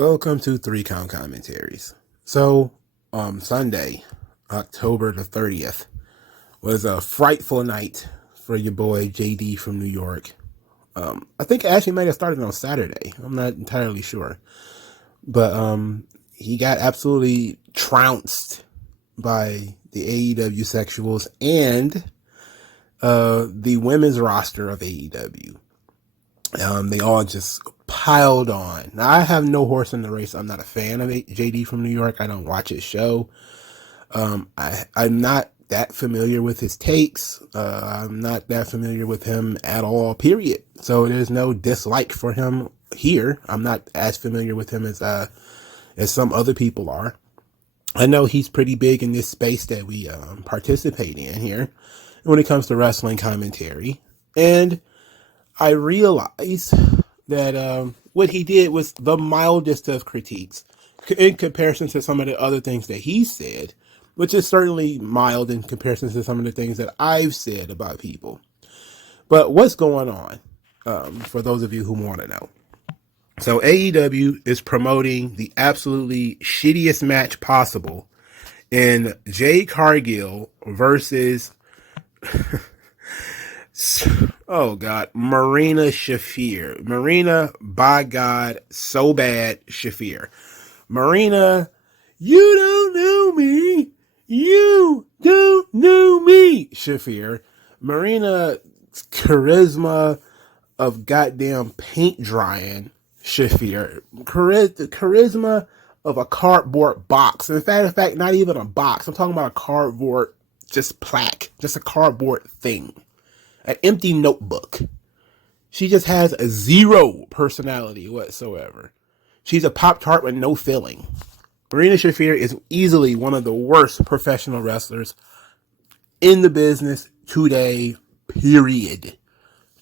Welcome to 3Commentaries. So, Sunday, October the 30th, was a frightful night for your boy JD from New York. I think it actually might have started on Saturday. I'm not entirely sure. But he got absolutely trounced by the AEW sexuals and the women's roster of AEW. They all just piled on. Now, I have no horse in the race. I'm not a fan of JD from New York. I don't watch his show. I'm not that familiar with his takes. I'm not that familiar with him at all, period. So there's no dislike for him here. I'm not as familiar with him as some other people are. I know he's pretty big in this space that we participate in here when it comes to wrestling commentary. And I realized that what he did was the mildest of critiques in comparison to some of the other things that he said, which is certainly mild in comparison to some of the things that I've said about people. But what's going on, for those of you who want to know? So AEW is promoting the absolutely shittiest match possible in Jade Cargill versus... oh God, Marina Shafir. Marina, by God, so bad, Shafir. Marina, you don't know me. You don't know me, Shafir. Marina's charisma of goddamn paint drying, Shafir. Charisma of a cardboard box. In fact, not even a box. I'm talking about a cardboard, just plaque, just a cardboard thing. An empty notebook. She just has a zero personality whatsoever. She's a Pop-Tart with no filling. Marina Shafir is easily one of the worst professional wrestlers in the business today, period.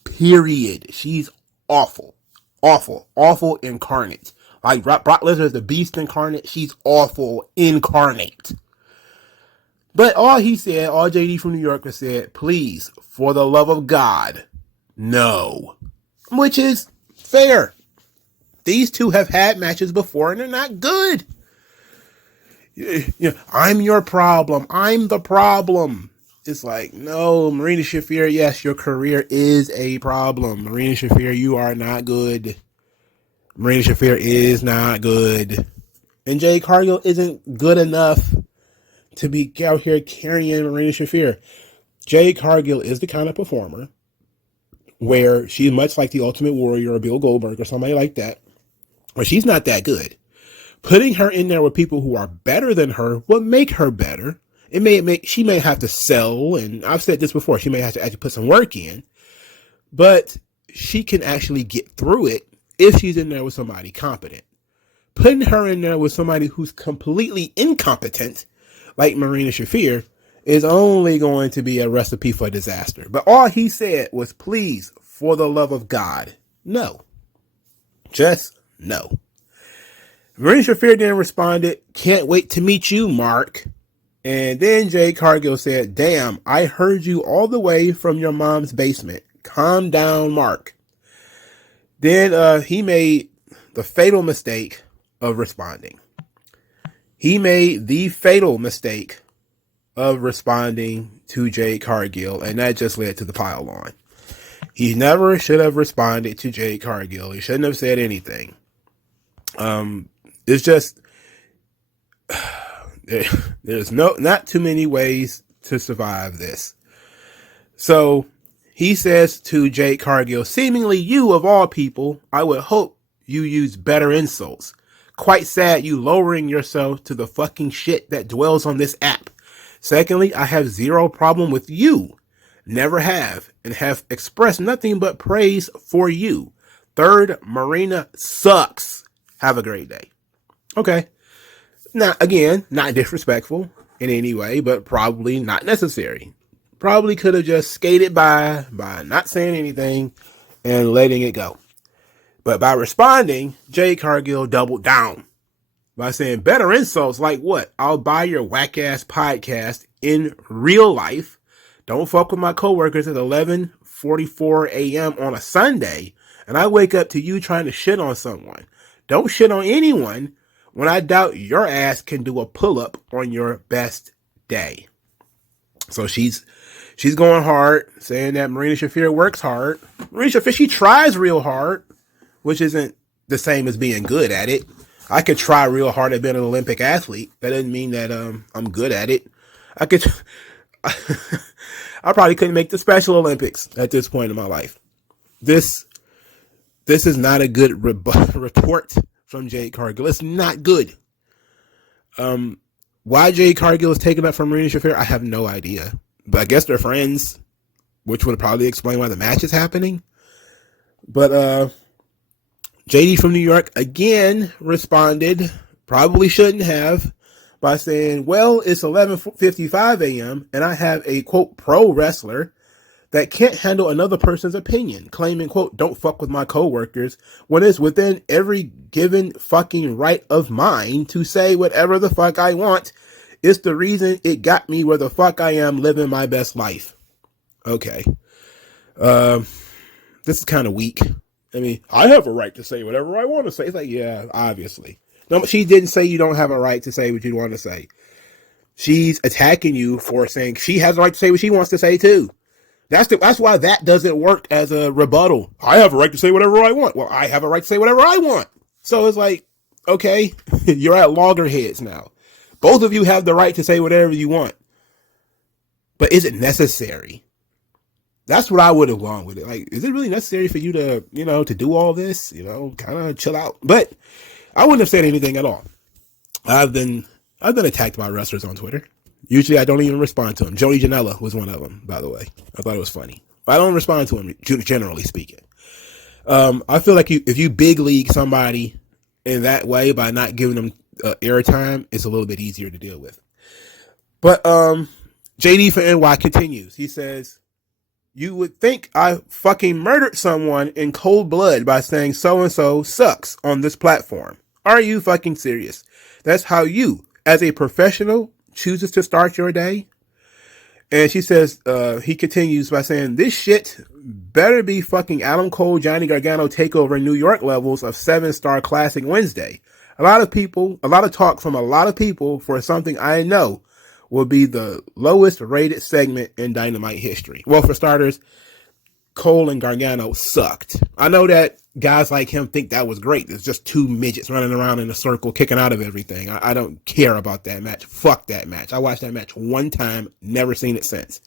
Period. She's awful. Awful. Awful incarnate. Like Brock Lesnar is the beast incarnate. She's awful incarnate. But all JD from New York said, please, for the love of God, no. Which is fair. These two have had matches before and they're not good. I'm your problem. I'm the problem. It's like, no, Marina Shafir, yes, your career is a problem. Marina Shafir, you are not good. Marina Shafir is not good. And Jade Cargill isn't good enough to be out here carrying Marina Shafir. Jade Cargill is the kind of performer where she's much like the Ultimate Warrior or Bill Goldberg or somebody like that, where she's not that good. Putting her in there with people who are better than her will make her better. She may have to sell, and I've said this before, she may have to actually put some work in, but she can actually get through it if she's in there with somebody competent. Putting her in there with somebody who's completely incompetent, like Marina Shafir, is only going to be a recipe for disaster. But all he said was, please, for the love of God, no. Just no. Marina Shafir then responded, can't wait to meet you, Mark. And then Jade Cargill said, damn, I heard you all the way from your mom's basement. Calm down, Mark. Then he made the fatal mistake of responding. He made the fatal mistake of responding to Jade Cargill, and that just led to the pile on. He never should have responded to Jade Cargill. He shouldn't have said anything. It's just, there's not too many ways to survive this. So he says to Jade Cargill, seemingly you of all people, I would hope you use better insults. Quite sad you lowering yourself to the fucking shit that dwells on this app. Secondly, I have zero problem with you. Never have, and have expressed nothing but praise for you. Third, Marina sucks. Have a great day. Okay. Now, again, not disrespectful in any way, but probably not necessary. Probably could have just skated by not saying anything and letting it go. But by responding, Jade Cargill doubled down by saying better insults like what? I'll buy your whack ass podcast in real life. Don't fuck with my coworkers at 11:44 a.m. on a Sunday. And I wake up to you trying to shit on someone. Don't shit on anyone when I doubt your ass can do a pull-up on your best day. So she's going hard, saying that Marina Shafir works hard. Marina Shafir, she tries real hard, which isn't the same as being good at it. I could try real hard at being an Olympic athlete. That doesn't mean that I'm good at it. I probably couldn't make the Special Olympics at this point in my life. This is not a good report from Jade Cargill. It's not good. Why Jade Cargill is taking up from Marina Shafir, I have no idea. But I guess they're friends, which would probably explain why the match is happening. But JD from New York again responded, probably shouldn't have, by saying, well, it's 11:55 a.m. and I have a, quote, pro wrestler that can't handle another person's opinion, claiming, quote, don't fuck with my coworkers, when it's within every given fucking right of mine to say whatever the fuck I want. It's the reason it got me where the fuck I am living my best life. Okay. This is kind of weak. I mean, I have a right to say whatever I want to say. It's like, yeah, obviously. No, she didn't say you don't have a right to say what you want to say. She's attacking you for saying she has a right to say what she wants to say too. That's why that doesn't work as a rebuttal. I have a right to say whatever I want. Well, I have a right to say whatever I want. So it's like, okay, you're at loggerheads now. Both of you have the right to say whatever you want. But is it necessary? That's what I would have gone with it. Like, is it really necessary for you to, to do all this? Kind of chill out. But I wouldn't have said anything at all. I've been attacked by wrestlers on Twitter. Usually I don't even respond to them. Joey Janela was one of them, by the way. I thought it was funny. I don't respond to him, generally speaking. I feel like if you big league somebody in that way by not giving them airtime, it's a little bit easier to deal with. But JD for NY continues. He says, you would think I fucking murdered someone in cold blood by saying so-and-so sucks on this platform. Are you fucking serious? That's how you, as a professional, chooses to start your day? And she says, he continues by saying, this shit better be fucking Adam Cole, Johnny Gargano takeover in New York levels of 7-star Classic Wednesday. A lot of talk from a lot of people for something I know will be the lowest rated segment in Dynamite history. Well, for starters, Cole and Gargano sucked. I know that guys like him think that was great. It's just two midgets running around in a circle, kicking out of everything. I don't care about that match. Fuck that match. I watched that match one time, never seen it since.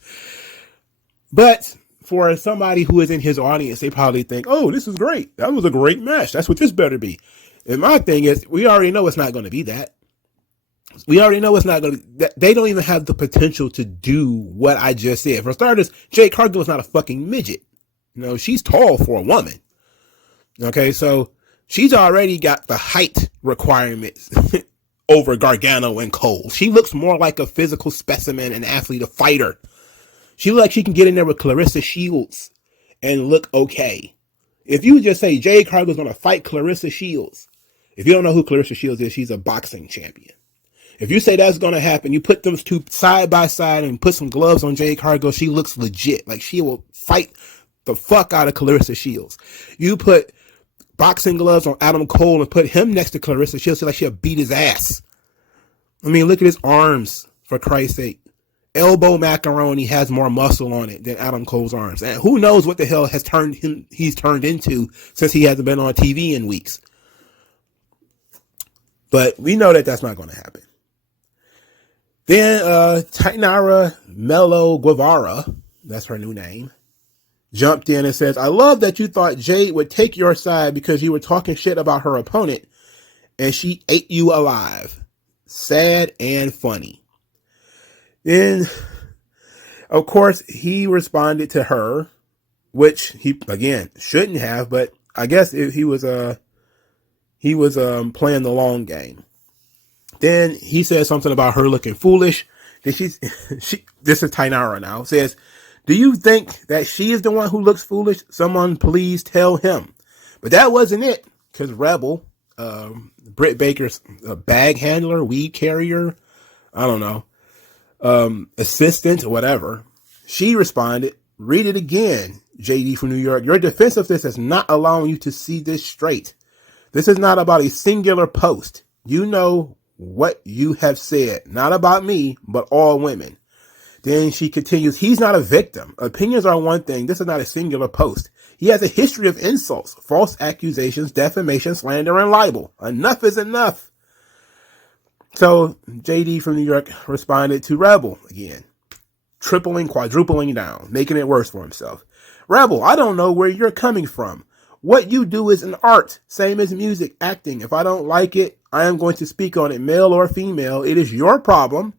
But for somebody who is in his audience, they probably think, oh, this is great. That was a great match. That's what this better be. And my thing is, we already know it's not going to be that. We already know it's not going to, they don't even have the potential to do what I just said. For starters, Jade Cargill is not a fucking midget. She's tall for a woman. Okay, so she's already got the height requirements over Gargano and Cole. She looks more like a physical specimen, an athlete, a fighter. She looks like she can get in there with Clarissa Shields and look okay. If you just say Jade Cargill's going to fight Clarissa Shields, if you don't know who Clarissa Shields is, she's a boxing champion. If you say that's going to happen, you put those two side by side and put some gloves on Jade Cargill, she looks legit. Like she will fight the fuck out of Clarissa Shields. You put boxing gloves on Adam Cole and put him next to Clarissa Shields, like she'll beat his ass. I mean, look at his arms, for Christ's sake. Elbow macaroni has more muscle on it than Adam Cole's arms. And who knows what the hell he's turned into since he hasn't been on TV in weeks. But we know that that's not going to happen. Then Tainara Melo Guevara, that's her new name, jumped in and says, I love that you thought Jade would take your side because you were talking shit about her opponent and she ate you alive. Sad and funny. Then, of course, he responded to her, which he, again, shouldn't have, but I guess he was playing the long game. Then he said something about her looking foolish. Then this is Tainara now, says, do you think that she is the one who looks foolish? Someone please tell him. But that wasn't it, because Rebel, Britt Baker's bag handler, weed carrier, I don't know, assistant, whatever, she responded, read it again, JD from New York. Your defensiveness is not allowing you to see this straight. This is not about a singular post. You know what you have said, not about me, but all women. Then she continues, he's not a victim. Opinions are one thing. This is not a singular post. He has a history of insults, false accusations, defamation, slander, and libel. Enough is enough. So JD from New York responded to Rebel again, tripling, quadrupling down, making it worse for himself. Rebel, I don't know where you're coming from. What you do is an art, same as music, acting. If I don't like it, I am going to speak on it, male or female. It is your problem.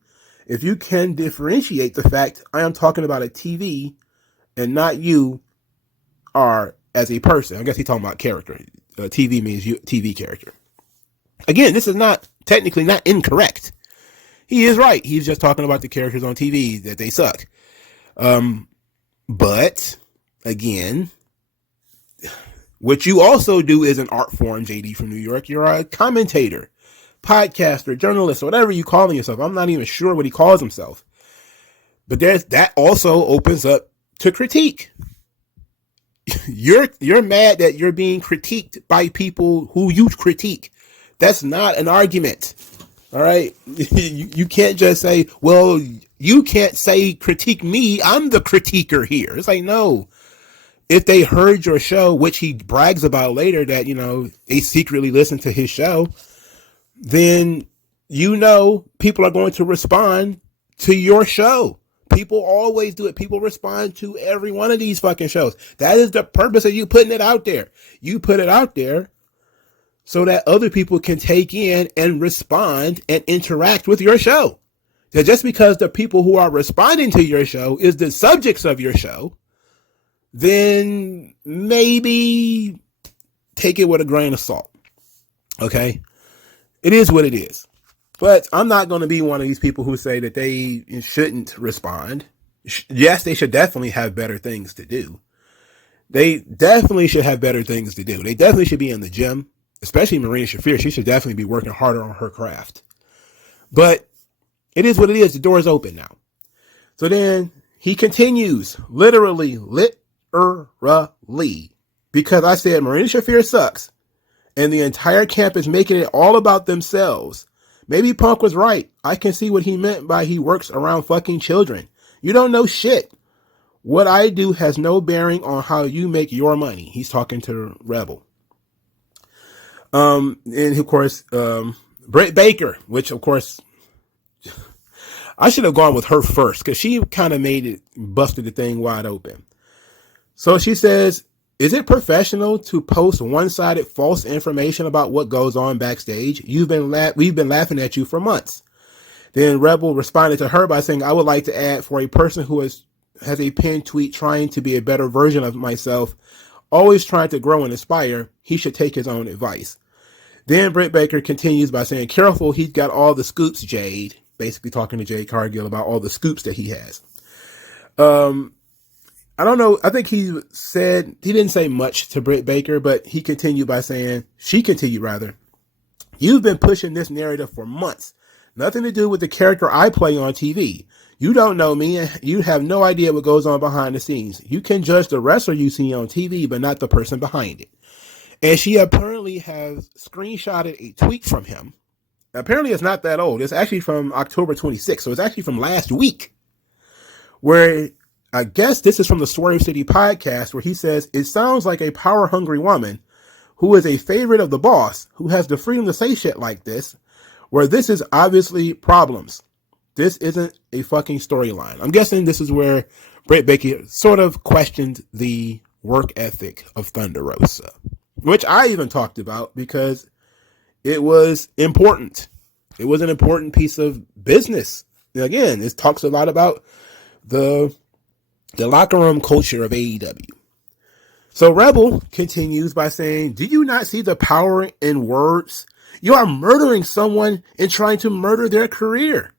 If you can differentiate the fact I am talking about a TV and not you are as a person. I guess he's talking about character. TV means you, TV character. Again, this is not technically not incorrect. He is right. He's just talking about the characters on TV that they suck. But again, what you also do is an art form, JD from New York. You're a commentator, podcaster, journalist, whatever you calling yourself. I'm not even sure what he calls himself. But that also opens up to critique. You're mad that you're being critiqued by people who you critique. That's not an argument. All right. You can't just say, well, you can't say critique me. I'm the critiquer here. It's like, no. If they heard your show, which he brags about later that, they secretly listen to his show, then, people are going to respond to your show. People always do it. People respond to every one of these fucking shows. That is the purpose of you putting it out there. You put it out there so that other people can take in and respond and interact with your show. So just because the people who are responding to your show is the subjects of your show, then maybe take it with a grain of salt. Okay? It is what it is. But I'm not going to be one of these people who say that they shouldn't respond. Yes, they should definitely have better things to do. They definitely should have better things to do. They definitely should be in the gym, especially Marina Shafir. She should definitely be working harder on her craft. But it is what it is. The door is open now. So then he continues, literally, because I said Marina Shafir sucks and the entire camp is making it all about themselves. Maybe Punk was right. I can see what he meant by he works around fucking children. You don't know shit. What I do has no bearing on how you make your money. He's talking to Rebel. And of course, Britt Baker, which of course, I should have gone with her first because she kind of busted the thing wide open. So she says, is it professional to post one-sided false information about what goes on backstage? We've been laughing at you for months. Then Rebel responded to her by saying, I would like to add, for a person who has a pinned tweet trying to be a better version of myself, always trying to grow and inspire, he should take his own advice. Then Britt Baker continues by saying, careful, he's got all the scoops, Jade. Basically talking to Jade Cargill about all the scoops that he has. I don't know. I think he didn't say much to Britt Baker, but she continued by saying, you've been pushing this narrative for months. Nothing to do with the character I play on TV. You don't know me and you have no idea what goes on behind the scenes. You can judge the wrestler you see on TV, but not the person behind it. And she apparently has screenshotted a tweet from him. Apparently it's not that old. It's actually from October 26th. So it's actually from last week, where I guess this is from the Swerve City podcast, where he says, it sounds like a power hungry woman who is a favorite of the boss, who has the freedom to say shit like this, where this is obviously problems. This isn't a fucking storyline. I'm guessing this is where Britt Baker sort of questioned the work ethic of Thunder Rosa, which I even talked about because it was important. It was an important piece of business. And again, this talks a lot about the locker room culture of AEW. So Rebel continues by saying, do you not see the power in words? You are murdering someone and trying to murder their career.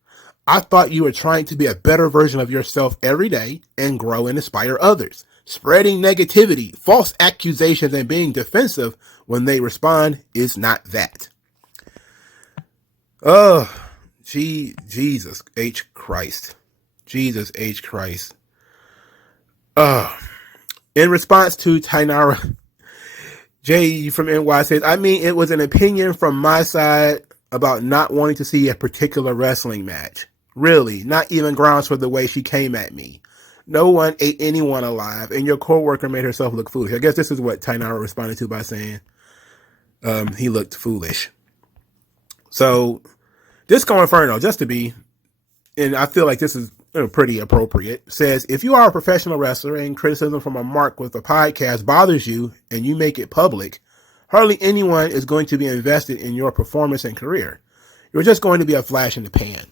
I thought you were trying to be a better version of yourself every day and grow and inspire others. Spreading negativity, false accusations, and being defensive when they respond is not that. Oh, Jesus H. Christ. Jesus H. Christ. In response to Tainara, Jade from NY says, I mean, it was an opinion from my side about not wanting to see a particular wrestling match. Really, not even grounds for the way she came at me. No one ate anyone alive, and your coworker made herself look foolish. I guess this is what Tainara responded to by saying he looked foolish. So, Disco Inferno, just to be, and I feel like this is pretty appropriate, says, if you are a professional wrestler and criticism from a mark with a podcast bothers you and you make it public, hardly anyone is going to be invested in your performance and career. You're just going to be a flash in the pan.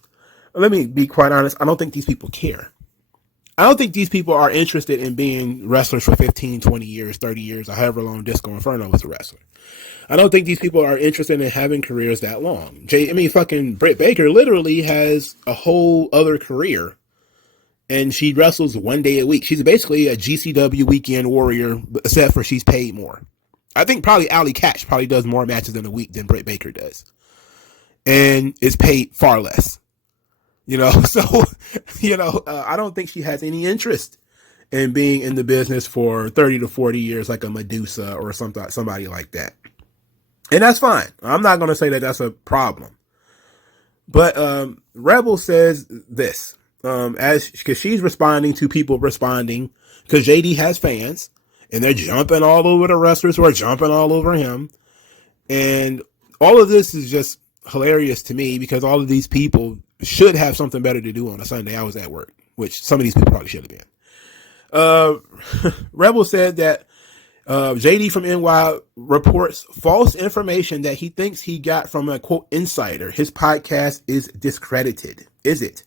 Let me be quite honest. I don't think these people care. I don't think these people are interested in being wrestlers for 15, 20 years, 30 years, or however long Disco Inferno was a wrestler. I don't think these people are interested in having careers that long. Fucking Britt Baker literally has a whole other career, and she wrestles 1 day a week. She's basically a GCW weekend warrior, except for she's paid more. I think probably Allie Katch probably does more matches in a week than Britt Baker does, and is paid far less. I don't think she has any interest in being in the business for 30 to 40 years like a Medusa or somebody like that. And that's fine. I'm not going to say that that's a problem. But Rebel says this, because she's responding to people responding, because JD has fans, and they're jumping all over the wrestlers who are jumping all over him. And all of this is just hilarious to me, because all of these people should have something better to do on a Sunday. I was at work, which some of these people probably should have been. Rebel said that JD from NY reports false information that he thinks he got from a quote insider. His podcast is discredited. Is it?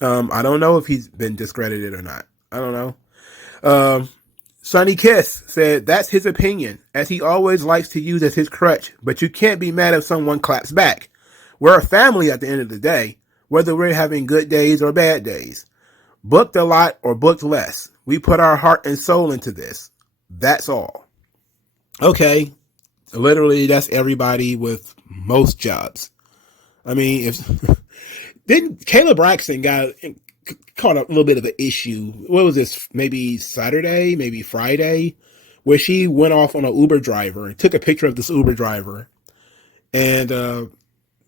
I don't know if he's been discredited or not. I don't know. Sonny Kiss said that's his opinion, as he always likes to use as his crutch, but you can't be mad if someone claps back. We're a family at the end of the day, whether we're having good days or bad days. Booked a lot or booked less. We put our heart and soul into this. That's all. Okay. Literally, that's everybody with most jobs. I mean, didn't Kayla Braxton caught a little bit of an issue. What was this? Maybe Saturday, maybe Friday, where she went off on an Uber driver and took a picture of this Uber driver and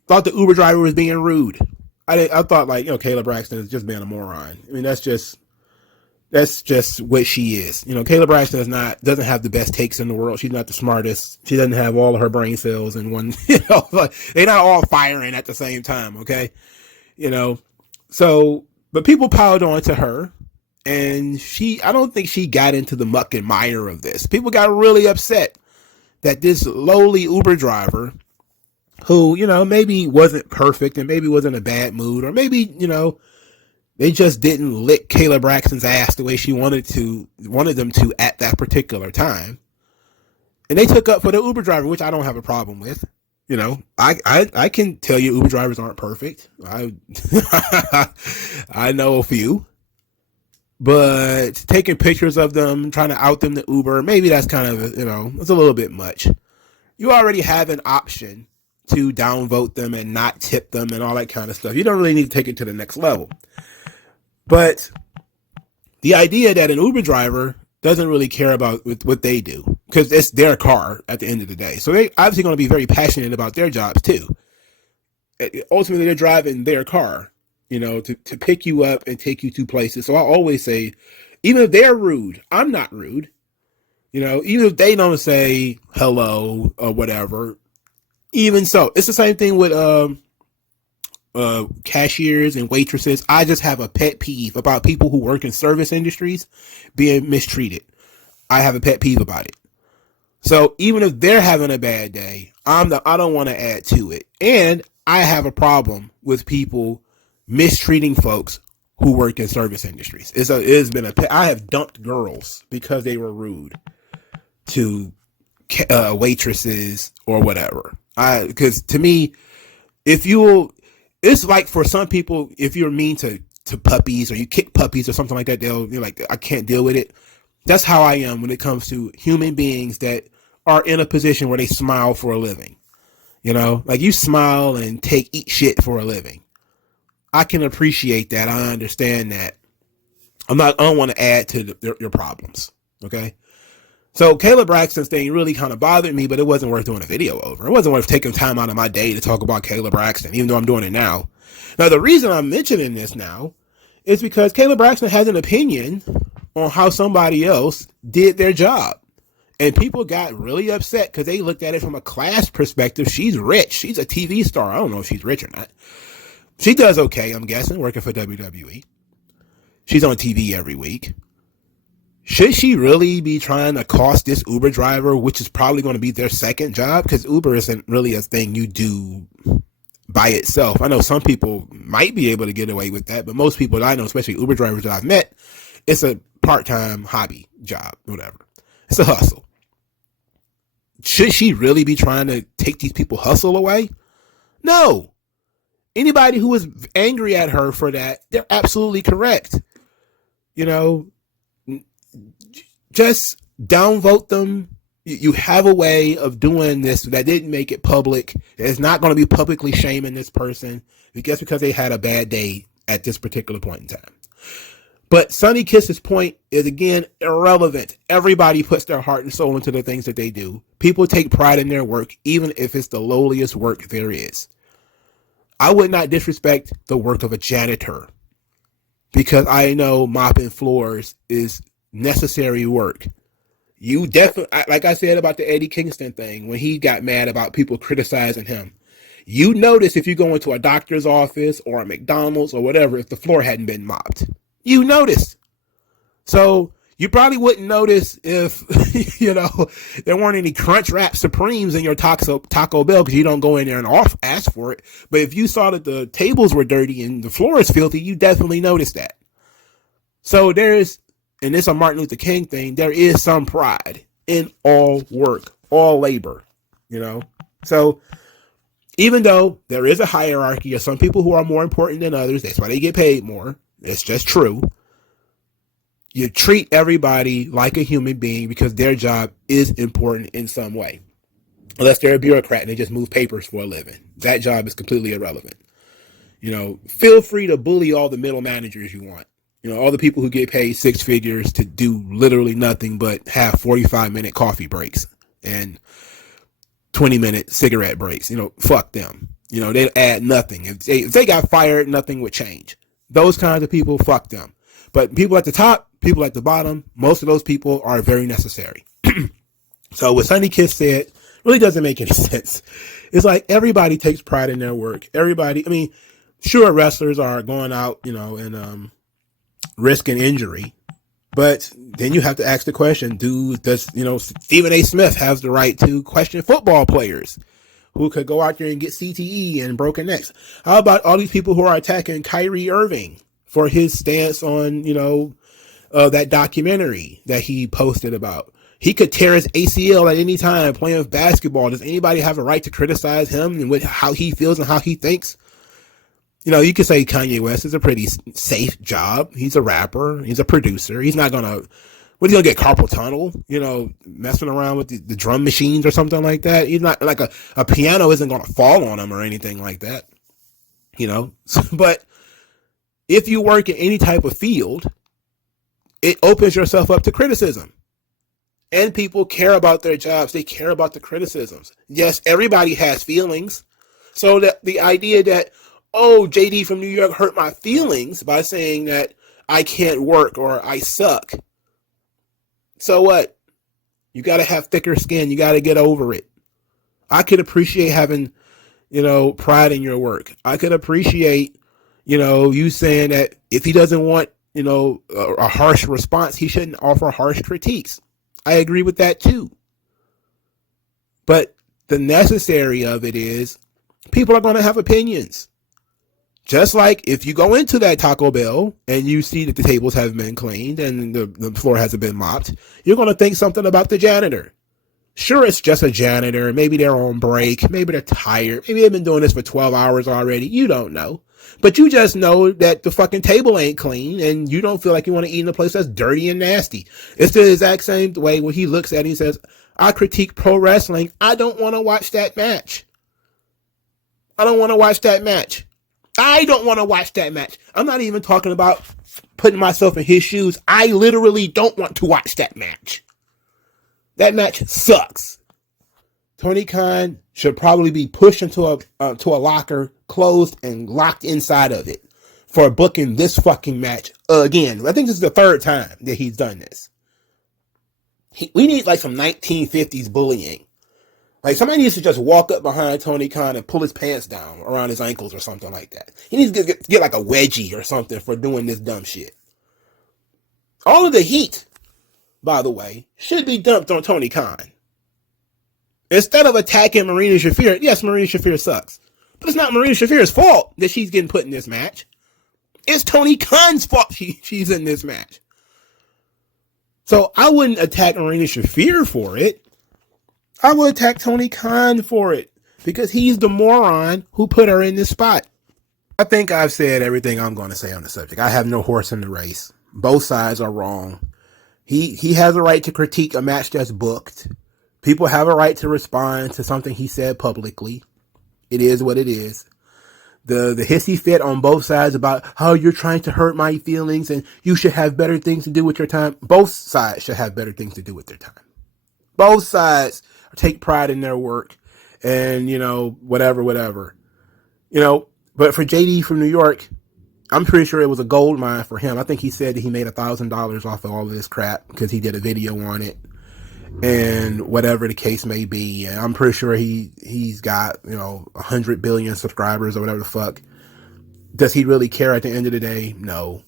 thought the Uber driver was being rude. I thought Kayla Braxton is just being a moron. I mean, that's just what she is. Kayla Braxton doesn't have the best takes in the world. She's not the smartest. She doesn't have all of her brain cells in one, they're not all firing at the same time. Okay. But people piled on to her, and I don't think she got into the muck and mire of this. People got really upset that this lowly Uber driver, who, maybe wasn't perfect and maybe was in a bad mood, or maybe, they just didn't lick Kayla Braxton's ass the way she wanted them to at that particular time. And they took up for the Uber driver, which I don't have a problem with. I can tell you Uber drivers aren't perfect. I know a few. But taking pictures of them, trying to out them to Uber, maybe that's kind of, it's a little bit much. You already have an option to downvote them and not tip them and all that kind of stuff. You don't really need to take it to the next level. But the idea that an Uber driver doesn't really care about what they do, because it's their car at the end of the day. So they obviously going to be very passionate about their jobs too. Ultimately, they're driving their car, to pick you up and take you to places. So I always say, even if they're rude, I'm not rude. Even if they don't say hello or whatever, even so, it's the same thing with cashiers and waitresses. I just have a pet peeve about people who work in service industries being mistreated. I have a pet peeve about it. So even if they're having a bad day, I don't want to add to it. And I have a problem with people mistreating folks who work in service industries. I have dumped girls because they were rude to waitresses or whatever. Because to me, it's like for some people, if you're mean to puppies or you kick puppies or something like that, you're like, I can't deal with it. That's how I am when it comes to human beings that are in a position where they smile for a living. Like you smile and eat shit for a living. I can appreciate that. I understand that. I don't want to add to your problems. Okay. So Caleb Braxton's thing really kind of bothered me, but it wasn't worth doing a video over. It wasn't worth taking time out of my day to talk about Caleb Braxton, even though I'm doing it now. Now, the reason I'm mentioning this now is because Caleb Braxton has an opinion on how somebody else did their job. And people got really upset because they looked at it from a class perspective. She's rich. She's a TV star. I don't know if she's rich or not. She does okay, I'm guessing, working for WWE. She's on TV every week. Should she really be trying to cost this Uber driver, which is probably going to be their second job? Because Uber isn't really a thing you do by itself. I know some people might be able to get away with that, but most people that I know, especially Uber drivers that I've met, it's a part-time hobby job, whatever. It's a hustle. Should she really be trying to take these people hustle away? No. Anybody who is angry at her for that, they're absolutely correct. You know, just downvote them. You have a way of doing this that didn't make it public. It's not going to be publicly shaming this person just because they had a bad day at this particular point in time. But Sonny Kiss's point is, again, irrelevant. Everybody puts their heart and soul into the things that they do. People take pride in their work, even if it's the lowliest work there is. I would not disrespect the work of a janitor because I know mopping floors is necessary work. You definitely, like I said about the Eddie Kingston thing, when he got mad about people criticizing him, you notice if you go into a doctor's office or a McDonald's or whatever, if the floor hadn't been mopped. You notice. So you probably wouldn't notice if, there weren't any Crunchwrap Supremes in your Taco Bell because you don't go in there and ask for it. But if you saw that the tables were dirty and the floor is filthy, you definitely noticed that. So and it's a Martin Luther King thing, there is some pride in all work, all labor, So even though there is a hierarchy of some people who are more important than others, that's why they get paid more. It's just true. You treat everybody like a human being because their job is important in some way. Unless they're a bureaucrat and they just move papers for a living. That job is completely irrelevant. Feel free to bully all the middle managers you want. All the people who get paid six figures to do literally nothing but have 45-minute coffee breaks and 20-minute cigarette breaks. Fuck them. They add nothing. If they got fired, nothing would change. Those kinds of people, fuck them. But people at the top, people at the bottom, most of those people are very necessary. So what Sonny Kiss said really doesn't make any sense. It's like everybody takes pride in their work. Everybody, sure, wrestlers are going out, and risking injury. But then you have to ask the question, does Stephen A. Smith have the right to question football players who could go out there and get CTE and broken necks? How about all these people who are attacking Kyrie Irving for his stance on, that documentary that he posted about? He could tear his ACL at any time playing basketball. Does anybody have a right to criticize him and how he feels and how he thinks? You could say Kanye West is a pretty safe job. He's a rapper. He's a producer. He's not going to, what, he's going to get carpal tunnel, messing around with the drum machines or something like that. He's not like a piano isn't going to fall on him or anything like that, But if you work in any type of field, it opens yourself up to criticism. And people care about their jobs. They care about the criticisms. Yes, everybody has feelings. So that the idea that, JD from New York hurt my feelings by saying that I can't work or I suck. So what? You got to have thicker skin. You got to get over it. I could appreciate having, pride in your work. I could appreciate, you saying that if he doesn't want, a harsh response, he shouldn't offer harsh critiques. I agree with that too. But the necessary of it is people are going to have opinions. Just like if you go into that Taco Bell and you see that the tables haven't been cleaned and the floor hasn't been mopped, you're going to think something about the janitor. Sure, it's just a janitor. Maybe they're on break. Maybe they're tired. Maybe they've been doing this for 12 hours already. You don't know. But you just know that the fucking table ain't clean and you don't feel like you want to eat in a place that's dirty and nasty. It's the exact same way when he looks at it and he says, I critique pro wrestling. I don't want to watch that match. I don't want to watch that match. I'm not even talking about putting myself in his shoes. I literally don't want to watch that match. That match sucks. Tony Khan should probably be pushed into a locker, closed, and locked inside of it for booking this fucking match again. I think this is the third time that he's done this. We need like some 1950s bullying. Like somebody needs to just walk up behind Tony Khan and pull his pants down around his ankles or something like that. He needs to get like a wedgie or something for doing this dumb shit. All of the heat, by the way, should be dumped on Tony Khan. Instead of attacking Marina Shafir, yes, Marina Shafir sucks. But it's not Marina Shafir's fault that she's getting put in this match. It's Tony Khan's fault she's in this match. So I wouldn't attack Marina Shafir for it. I would attack Tony Khan for it. Because he's the moron who put her in this spot. I think I've said everything I'm going to say on the subject. I have no horse in the race. Both sides are wrong. He has a right to critique a match that's booked. People have a right to respond to something he said publicly. It is what it is. The hissy fit on both sides about how you're trying to hurt my feelings and you should have better things to do with your time. Both sides should have better things to do with their time. Both sides take pride in their work and, whatever. But for JD from New York, I'm pretty sure it was a gold mine for him. I think he said that he made $1,000 off of all of this crap because he did a video on it. And whatever the case may be, and I'm pretty sure he's got 100 billion subscribers or whatever the fuck. Does he really care at the end of the day? No.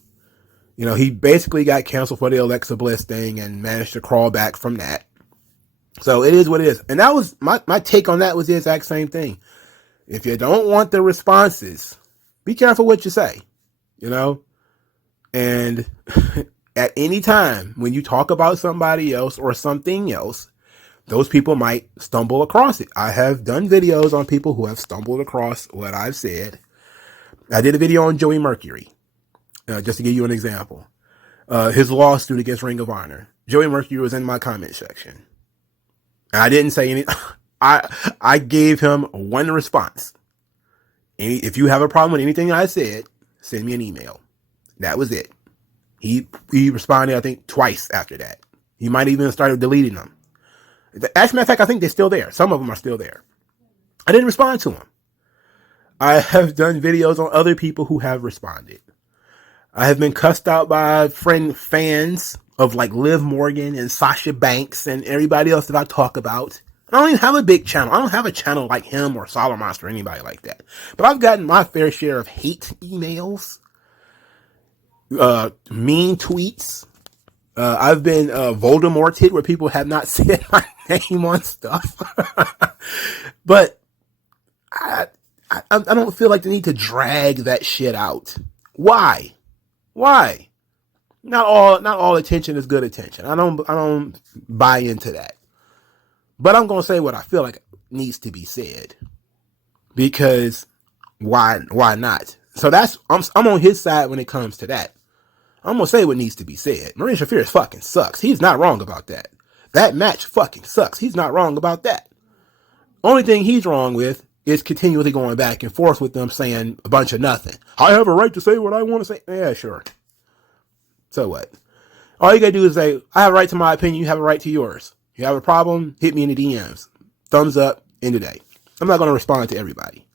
He basically got canceled for the Alexa Bliss thing and managed to crawl back from that. So it is what it is. And that was my take on that was the exact same thing. If you don't want the responses, be careful what you say. And at any time when you talk about somebody else or something else, those people might stumble across it. I have done videos on people who have stumbled across what I've said. I did a video on Joey Mercury, just to give you an example. His lawsuit against Ring of Honor. Joey Mercury was in my comment section. And I didn't say anything. I gave him one response. If you have a problem with anything I said, send me an email. That was it. He responded, I think, twice after that. He might even started deleting them. As a matter of fact, I think they're still there. Some of them are still there. I didn't respond to him. I have done videos on other people who have responded. I have been cussed out by fans of like Liv Morgan and Sasha Banks and everybody else that I talk about. I don't even have a big channel. I don't have a channel like him or Solomon or anybody like that. But I've gotten my fair share of hate emails. Mean tweets. I've been Voldemorted where people have not said my name on stuff. But I don't feel like the need to drag that shit out. Why? Not all attention is good attention. I don't buy into that. But I'm gonna say what I feel like needs to be said. Because why not? So I'm on his side when it comes to that. I'm going to say what needs to be said. Marina Shafir fucking sucks. He's not wrong about that. That match fucking sucks. He's not wrong about that. Only thing he's wrong with is continually going back and forth with them saying a bunch of nothing. I have a right to say what I want to say. Yeah, sure. So what? All you got to do is say, I have a right to my opinion. You have a right to yours. You have a problem, hit me in the DMs. Thumbs up, end of day. I'm not going to respond to everybody.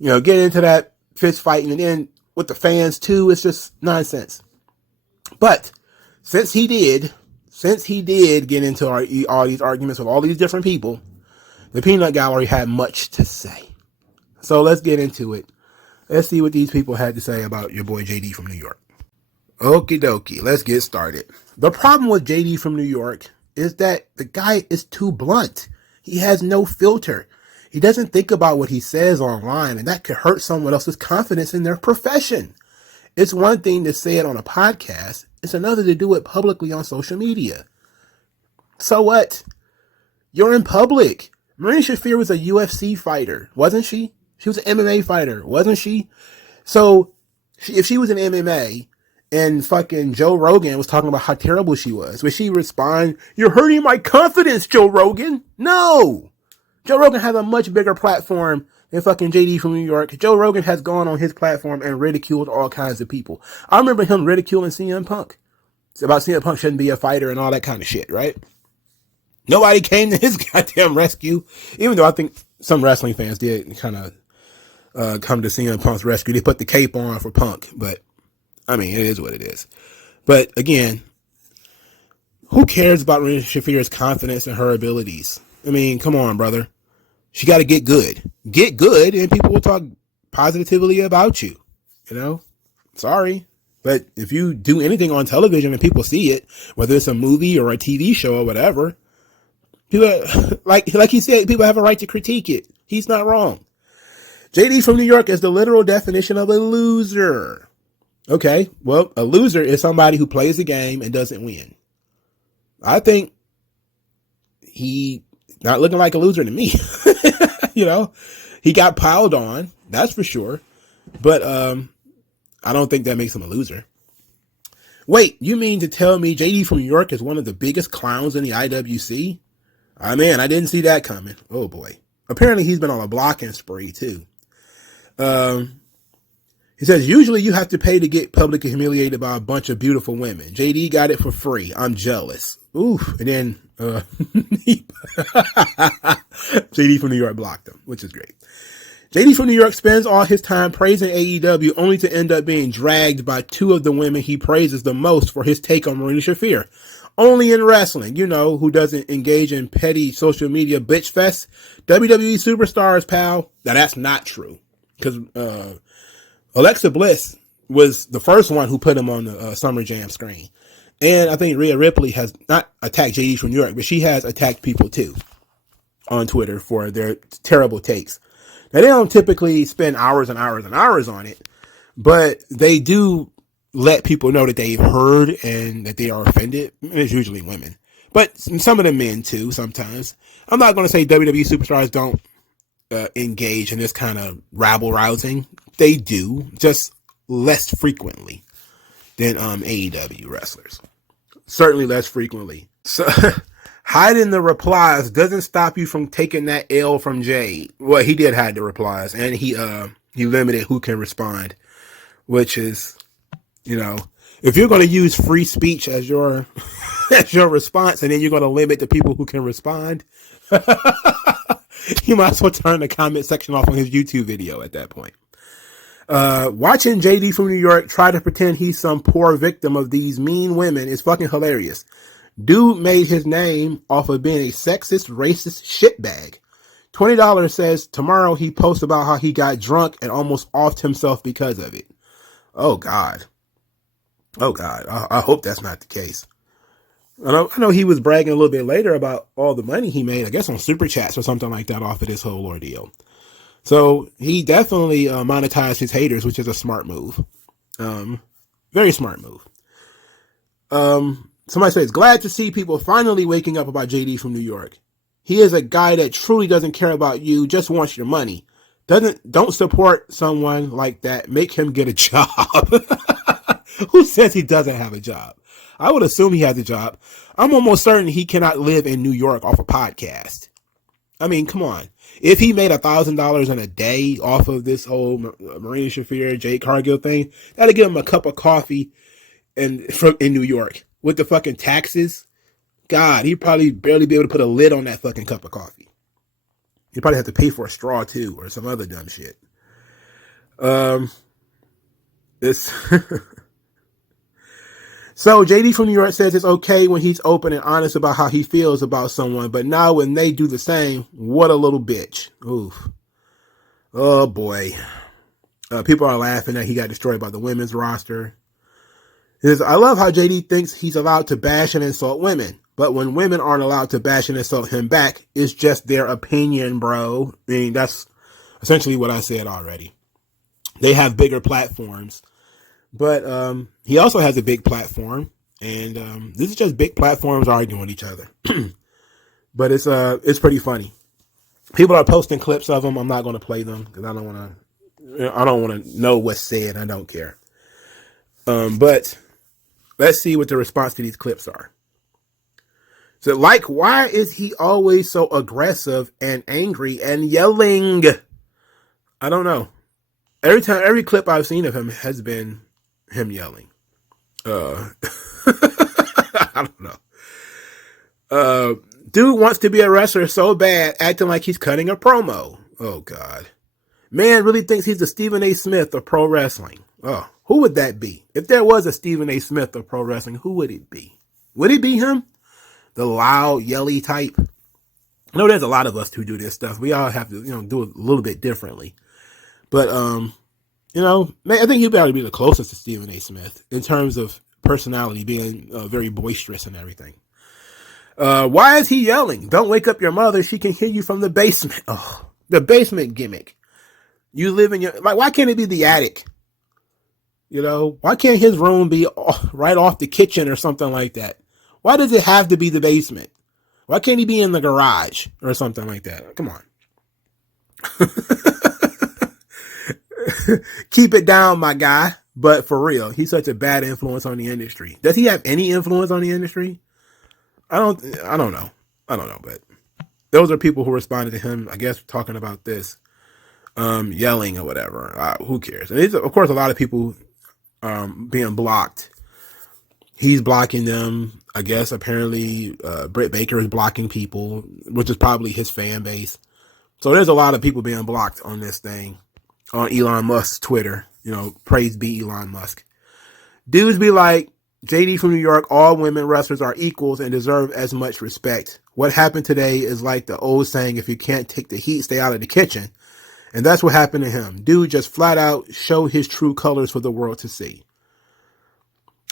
Get into that fist fighting and then with the fans too, it's just nonsense. But since he did get into all these arguments with all these different people, the Peanut Gallery had much to say. So let's get into it. Let's see what these people had to say about your boy JD from New York. Okie dokie, let's get started. The problem with JD from New York is that the guy is too blunt. He has no filter. He doesn't think about what he says online, and that could hurt someone else's confidence in their profession. It's one thing to say it on a podcast. It's another to do it publicly on social media. So what? You're in public. Marina Shafir was a UFC fighter, wasn't she? She was an MMA fighter, wasn't she? So if she was in MMA and fucking Joe Rogan was talking about how terrible she was, would she respond, "You're hurting my confidence, Joe Rogan"? No. Joe Rogan has a much bigger platform than fucking JD from New York. Joe Rogan has gone on his platform and ridiculed all kinds of people. I remember him ridiculing CM Punk. It's about CM Punk shouldn't be a fighter and all that kind of shit, right? Nobody came to his goddamn rescue, even though I think some wrestling fans did kind of come to CM Punk's rescue. They put the cape on for Punk, but I mean, it is what it is. But again, who cares about Marina Shafir's confidence in her abilities? I mean, come on, brother. She got to get good. Get good, and people will talk positively about you. You know? Sorry. But if you do anything on television and people see it, whether it's a movie or a TV show or whatever, people, like he said, people have a right to critique it. He's not wrong. JD from New York is the literal definition of a loser. Okay, well, a loser is somebody who plays the game and doesn't win. I think he not looking like a loser to me. You know, he got piled on, that's for sure. But I don't think that makes him a loser. Wait, you mean to tell me JD from New York is one of the biggest clowns in the IWC? Ah, man, I didn't see that coming. Oh boy. Apparently he's been on a blocking spree too. He says, usually you have to pay to get publicly humiliated by a bunch of beautiful women. JD got it for free. I'm jealous. Oof. And then JD from New York blocked him, which is great. JD from New York spends all his time praising AEW only to end up being dragged by two of the women he praises the most for his take on Marina Shafir. Only in wrestling, you know, who doesn't engage in petty social media bitch fest. WWE superstars, pal. Now that's not true. Because Alexa Bliss was the first one who put him on the Summer Jam screen. And I think Rhea Ripley has not attacked JD from New York, but she has attacked people too on Twitter for their terrible takes. Now, they don't typically spend hours and hours and hours on it, but they do let people know that they've heard and that they are offended. It's usually women, but some of the men too sometimes. I'm not going to say WWE superstars don't engage in this kind of rabble-rousing. They do, just less frequently than AEW wrestlers. Certainly less frequently. So hiding the replies doesn't stop you from taking that L from Jade. Well, he did hide the replies, and he limited who can respond, which is, you know, if you're going to use free speech as your as your response, and then you're going to limit the people who can respond, you might as well turn the comment section off on his YouTube video at that point. Watching JD from New York try to pretend he's some poor victim of these mean women is fucking hilarious. Dude made his name off of being a sexist, racist shitbag. $20 says tomorrow he posts about how he got drunk and almost offed himself because of it. Oh God. Oh God. I hope that's not the case. I know he was bragging a little bit later about all the money he made, I guess on Super Chats or something like that off of this whole ordeal. So he definitely monetized his haters, which is a smart move. Very smart move. Somebody says, glad to see people finally waking up about JD from New York. He is a guy that truly doesn't care about you, just wants your money. Don't support someone like that. Make him get a job. Who says he doesn't have a job? I would assume he has a job. I'm almost certain he cannot live in New York off a podcast. I mean, come on. If he made $1,000 in a day off of this whole Marina Shafir, Jade Cargill thing, that'd give him a cup of coffee in New York. With the fucking taxes, God, he'd probably barely be able to put a lid on that fucking cup of coffee. He'd probably have to pay for a straw too, or some other dumb shit. This. So JD from New York says it's okay when he's open and honest about how he feels about someone, but now when they do the same, what a little bitch. Oof. Oh boy. People are laughing that he got destroyed by the women's roster. I love how JD thinks he's allowed to bash and insult women, but when women aren't allowed to bash and insult him back, it's just their opinion, bro. I mean, that's essentially what I said already. They have bigger platforms. But he also has a big platform, and this is just big platforms arguing with each other. But it's pretty funny. People are posting clips of them. I'm not going to play them because I don't want to know what's said. I don't care. But let's see what the response to these clips are. So, like, why is he always so aggressive and angry and yelling? I don't know. Every clip I've seen of him has been him yelling. I don't know. Dude wants to be a wrestler so bad, acting like he's cutting a promo. Oh, God. Man really thinks he's the Stephen A. Smith of pro wrestling. Oh, who would that be? If there was a Stephen A. Smith of pro wrestling, who would it be? Would it be him? The loud, yelly type? I know there's a lot of us who do this stuff. We all have to, do it a little bit differently. But, I think he'd be able to be the closest to Stephen A. Smith in terms of personality, being very boisterous and everything. Why is he yelling? Don't wake up your mother. She can hear you from the basement. Oh, the basement gimmick. You live in why can't it be the attic? Why can't his room be right off the kitchen or something like that? Why does it have to be the basement? Why can't he be in the garage or something like that? Come on. Keep it down, my guy. But for real, he's such a bad influence on the industry. Does he have any influence on the industry? I don't know. But those are people who responded to him, I guess, talking about this, yelling or whatever. Who cares? And it's, of course, a lot of people being blocked. He's blocking them. I guess apparently Britt Baker is blocking people, which is probably his fan base. So there's a lot of people being blocked on this thing, on Elon Musk's Twitter. Praise be Elon Musk. Dudes be like, JD from New York, all women wrestlers are equals and deserve as much respect. What happened today is like the old saying, if you can't take the heat, stay out of the kitchen. And that's what happened to him. Dude just flat out show his true colors for the world to see.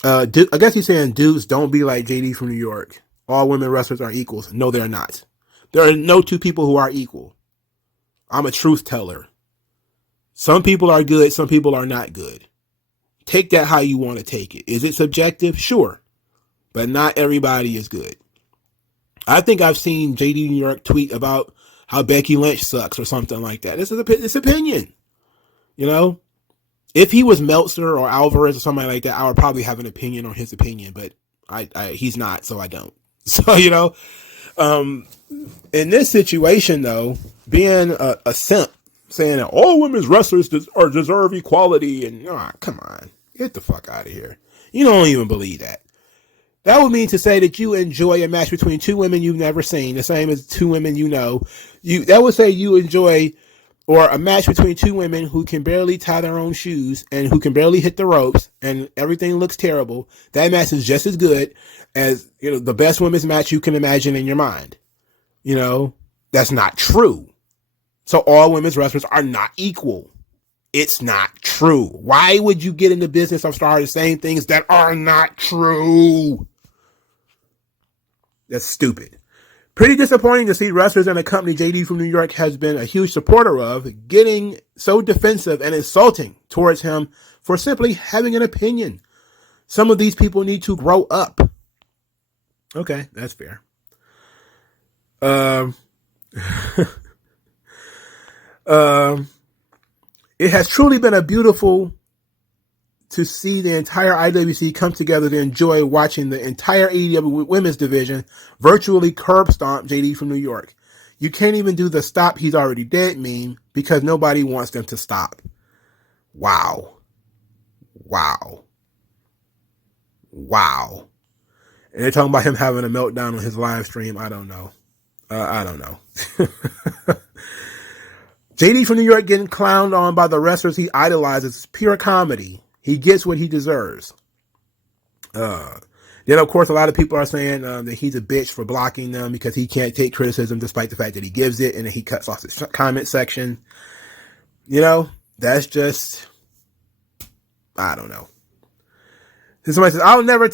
I guess he's saying dudes don't be like JD from New York. All women wrestlers are equals. No, they're not. There are no two people who are equal. I'm a truth teller. Some people are good. Some people are not good. Take that how you want to take it. Is it subjective? Sure. But not everybody is good. I think I've seen JD New York tweet about how Becky Lynch sucks or something like that. This is it's opinion. If he was Meltzer or Alvarez or somebody like that, I would probably have an opinion on his opinion, but he's not, so I don't. So, in this situation though, being a simp, saying that all women's wrestlers deserve equality, and come on, get the fuck out of here. You don't even believe that. That would mean to say that you enjoy a match between two women you've never seen, the same as two women that would say you enjoy, or a match between two women who can barely tie their own shoes and who can barely hit the ropes and everything looks terrible. That match is just as good as, the best women's match you can imagine in your mind. That's not true. So all women's wrestlers are not equal. It's not true. Why would you get in the business of starting saying things that are not true? That's stupid. Pretty disappointing to see wrestlers in a company JD from New York has been a huge supporter of getting so defensive and insulting towards him for simply having an opinion. Some of these people need to grow up. Okay, that's fair. It has truly been a beautiful to see the entire IWC come together to enjoy watching the entire AEW women's division virtually curb stomp JD from New York. You can't even do the stop he's already dead meme because nobody wants them to stop. Wow. And they're talking about him having a meltdown on his live stream. I don't know. JD from New York getting clowned on by the wrestlers he idolizes is pure comedy. He gets what he deserves. Then, of course, a lot of people are saying that he's a bitch for blocking them because he can't take criticism despite the fact that he gives it, and then he cuts off his comment section. That's just, I don't know. Somebody says, I'll never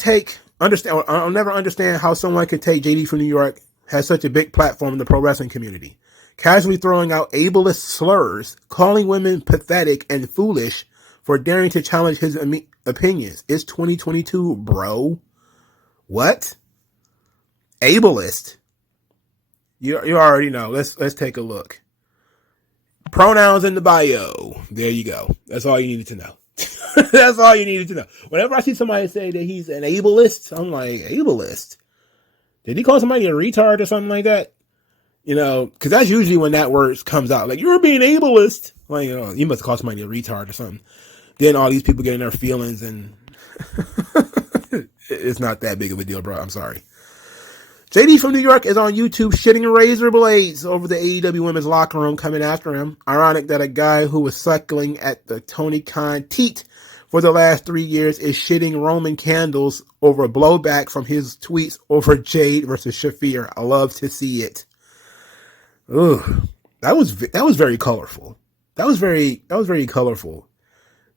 understand how someone could take JD from New York, has such a big platform in the pro wrestling community, casually throwing out ableist slurs, calling women pathetic and foolish for daring to challenge his opinions. It's 2022, bro. What? Ableist? You already know. Let's take a look. Pronouns in the bio. There you go. That's all you needed to know. That's all you needed to know. Whenever I see somebody say that he's an ableist, I'm like, ableist? Did he call somebody a retard or something like that? Because that's usually when that word comes out. Like, you're being ableist. Like, you must call somebody a retard or something. Then all these people get in their feelings, and it's not that big of a deal, bro. I'm sorry. JD from New York is on YouTube shitting razor blades over the AEW women's locker room coming after him. Ironic that a guy who was suckling at the Tony Khan teat for the last 3 years is shitting Roman candles over blowback from his tweets over Jade versus Shafir. I love to see it. Ugh. That was very colorful. That was very colorful.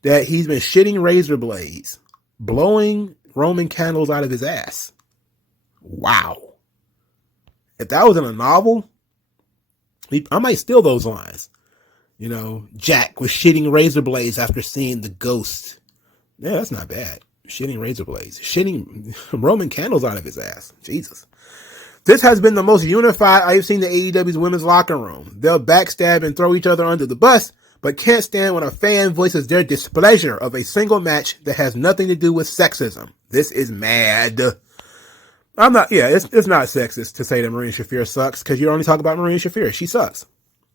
That he's been shitting razor blades, blowing Roman candles out of his ass. Wow. If that was in a novel, I might steal those lines. You know, Jack was shitting razor blades after seeing the ghost. Yeah, that's not bad. Shitting razor blades. Shitting Roman candles out of his ass. Jesus. This has been the most unified I've seen the AEW's women's locker room. They'll backstab and throw each other under the bus, but can't stand when a fan voices their displeasure of a single match that has nothing to do with sexism. This is mad. It's not sexist to say that Marina Shafir sucks because you're only talking about Marina Shafir. She sucks.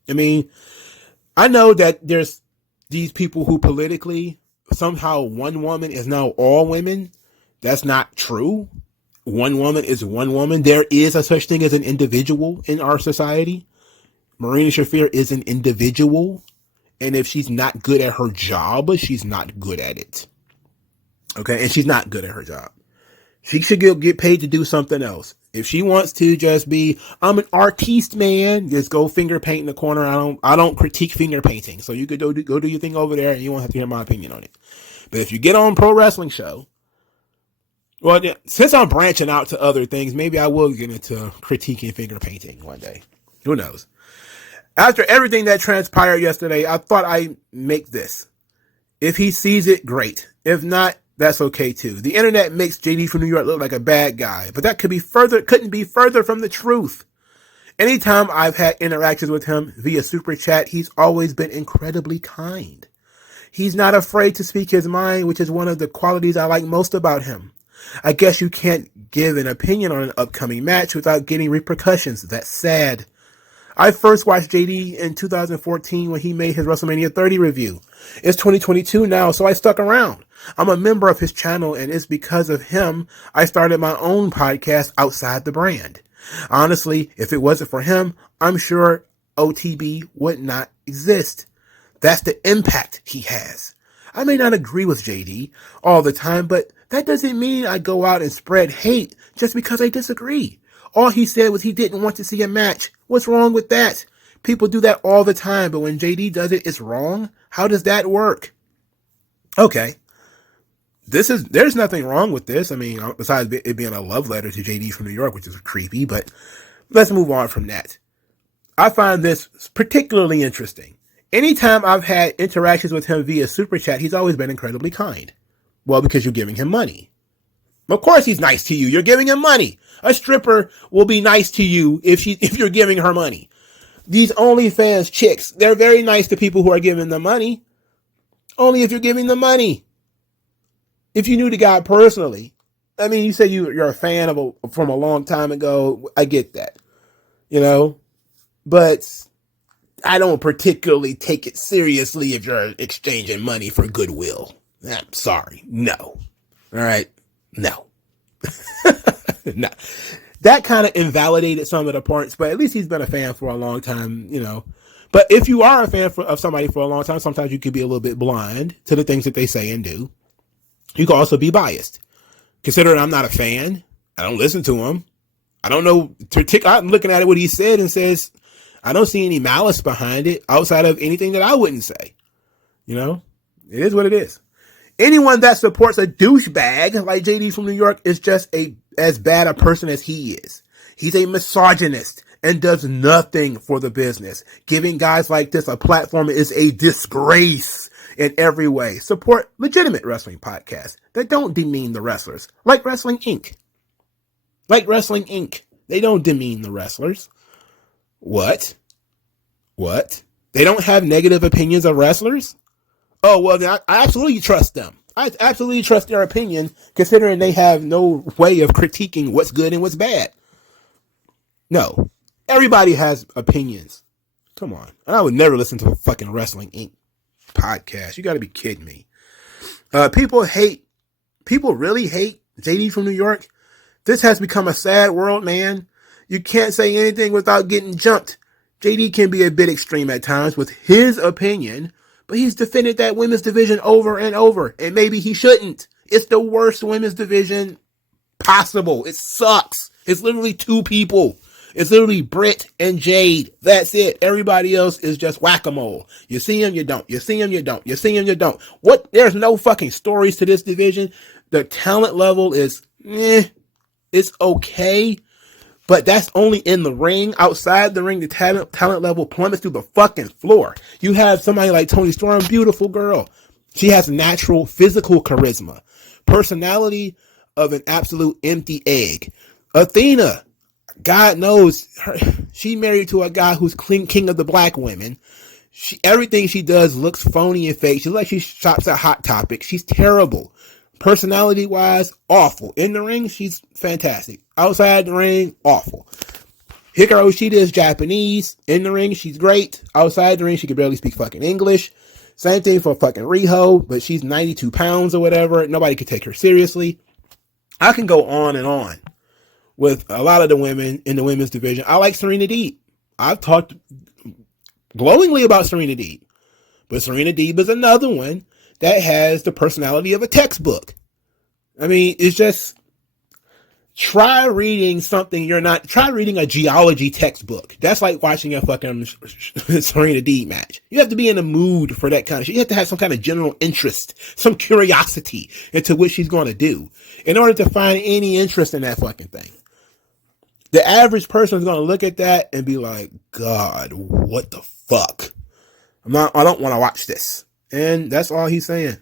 I mean, I know that there's these people who politically somehow one woman is now all women. That's not true. One woman is one woman. There is a such thing as an individual in our society. Marina Shafir is an individual. And if she's not good at her job, she's not good at it. Okay. And she's not good at her job. She should get paid to do something else. If she wants to just be, I'm an artiste, man, just go finger paint in the corner. I don't critique finger painting. So you could go do your thing over there and you won't have to hear my opinion on it. But if you get on Pro Wrestling Show, well, since I'm branching out to other things, maybe I will get into critiquing finger painting one day. Who knows? After everything that transpired yesterday, I thought I'd make this. If he sees it, great. If not, that's okay too. The internet makes JD from New York look like a bad guy, but that couldn't be further from the truth. Anytime I've had interactions with him via super chat, he's always been incredibly kind. He's not afraid to speak his mind, which is one of the qualities I like most about him. I guess you can't give an opinion on an upcoming match without getting repercussions. That's sad. I first watched JD in 2014 when he made his WrestleMania 30 review. It's 2022 now, so I stuck around. I'm a member of his channel, and it's because of him I started my own podcast outside the brand. Honestly, if it wasn't for him, I'm sure OTB would not exist. That's the impact he has. I may not agree with JD all the time, but that doesn't mean I go out and spread hate just because I disagree. All he said was he didn't want to see a match. What's wrong with that? People do that all the time, but when JD does it, it's wrong. How does that work? Okay. There's nothing wrong with this. I mean, besides it being a love letter to JD from New York, which is creepy, but let's move on from that. I find this particularly interesting. Anytime I've had interactions with him via super chat, he's always been incredibly kind. Well, because you're giving him money. Of course he's nice to you. You're giving him money. A stripper will be nice to you if you're giving her money. These OnlyFans chicks, they're very nice to people who are giving them money. Only if you're giving them money. If you knew the guy personally, I mean, you say you're a fan from a long time ago. I get that, but I don't particularly take it seriously if you're exchanging money for goodwill. I'm sorry. No. All right. No. No. That kind of invalidated some of the parts, but at least he's been a fan for a long time, But if you are a fan of somebody for a long time, sometimes you could be a little bit blind to the things that they say and do. You can also be biased. Considering I'm not a fan, I don't listen to him. I don't know. I'm looking at what he said and says, I don't see any malice behind it outside of anything that I wouldn't say. It is what it is. Anyone that supports a douchebag like JD from New York is just as bad a person as he is. He's a misogynist and does nothing for the business. Giving guys like this a platform is a disgrace in every way. Support legitimate wrestling podcasts that don't demean the wrestlers, like Wrestling Inc. They don't demean the wrestlers. What? They don't have negative opinions of wrestlers? Oh, well, then I absolutely trust them. I absolutely trust their opinion, considering they have no way of critiquing what's good and what's bad. No. Everybody has opinions. Come on. And I would never listen to a fucking Wrestling Inc. podcast. You got to be kidding me. People really hate JD from New York This has become a sad world, man. You can't say anything without getting jumped. JD can be a bit extreme at times with his opinion, but he's defended that women's division over and over, and maybe he shouldn't. It's the worst women's division possible. It sucks. It's literally two people. It's literally Britt and Jade. That's it. Everybody else is just whack-a-mole. You see him, you don't. You see him, you don't. You see him, you don't. What? There's no fucking stories to this division. The talent level is, it's okay. But that's only in the ring. Outside the ring, the talent level plummets through the fucking floor. You have somebody like Toni Storm, beautiful girl. She has natural physical charisma. Personality of an absolute empty egg. Athena, God knows, she married to a guy who's king of the black women. Everything she does looks phony and fake. She's like she shops at Hot Topic. She's terrible. Personality-wise, awful. In the ring, she's fantastic. Outside the ring, awful. Hikaru Shida is Japanese. In the ring, she's great. Outside the ring, she can barely speak fucking English. Same thing for fucking Riho, but she's 92 pounds or whatever. Nobody can take her seriously. I can go on and on with a lot of the women in the women's division. I like Serena Deeb. I've talked glowingly about Serena Deeb. But Serena Deeb is another one that has the personality of a textbook. I mean, it's just, try reading a geology textbook. That's like watching a fucking Serena Deeb match. You have to be in the mood for that kind of shit. You have to have some kind of general interest, some curiosity into what she's going to do in order to find any interest in that fucking thing. The average person is going to look at that and be like, God, what the fuck? I don't want to watch this. And that's all he's saying.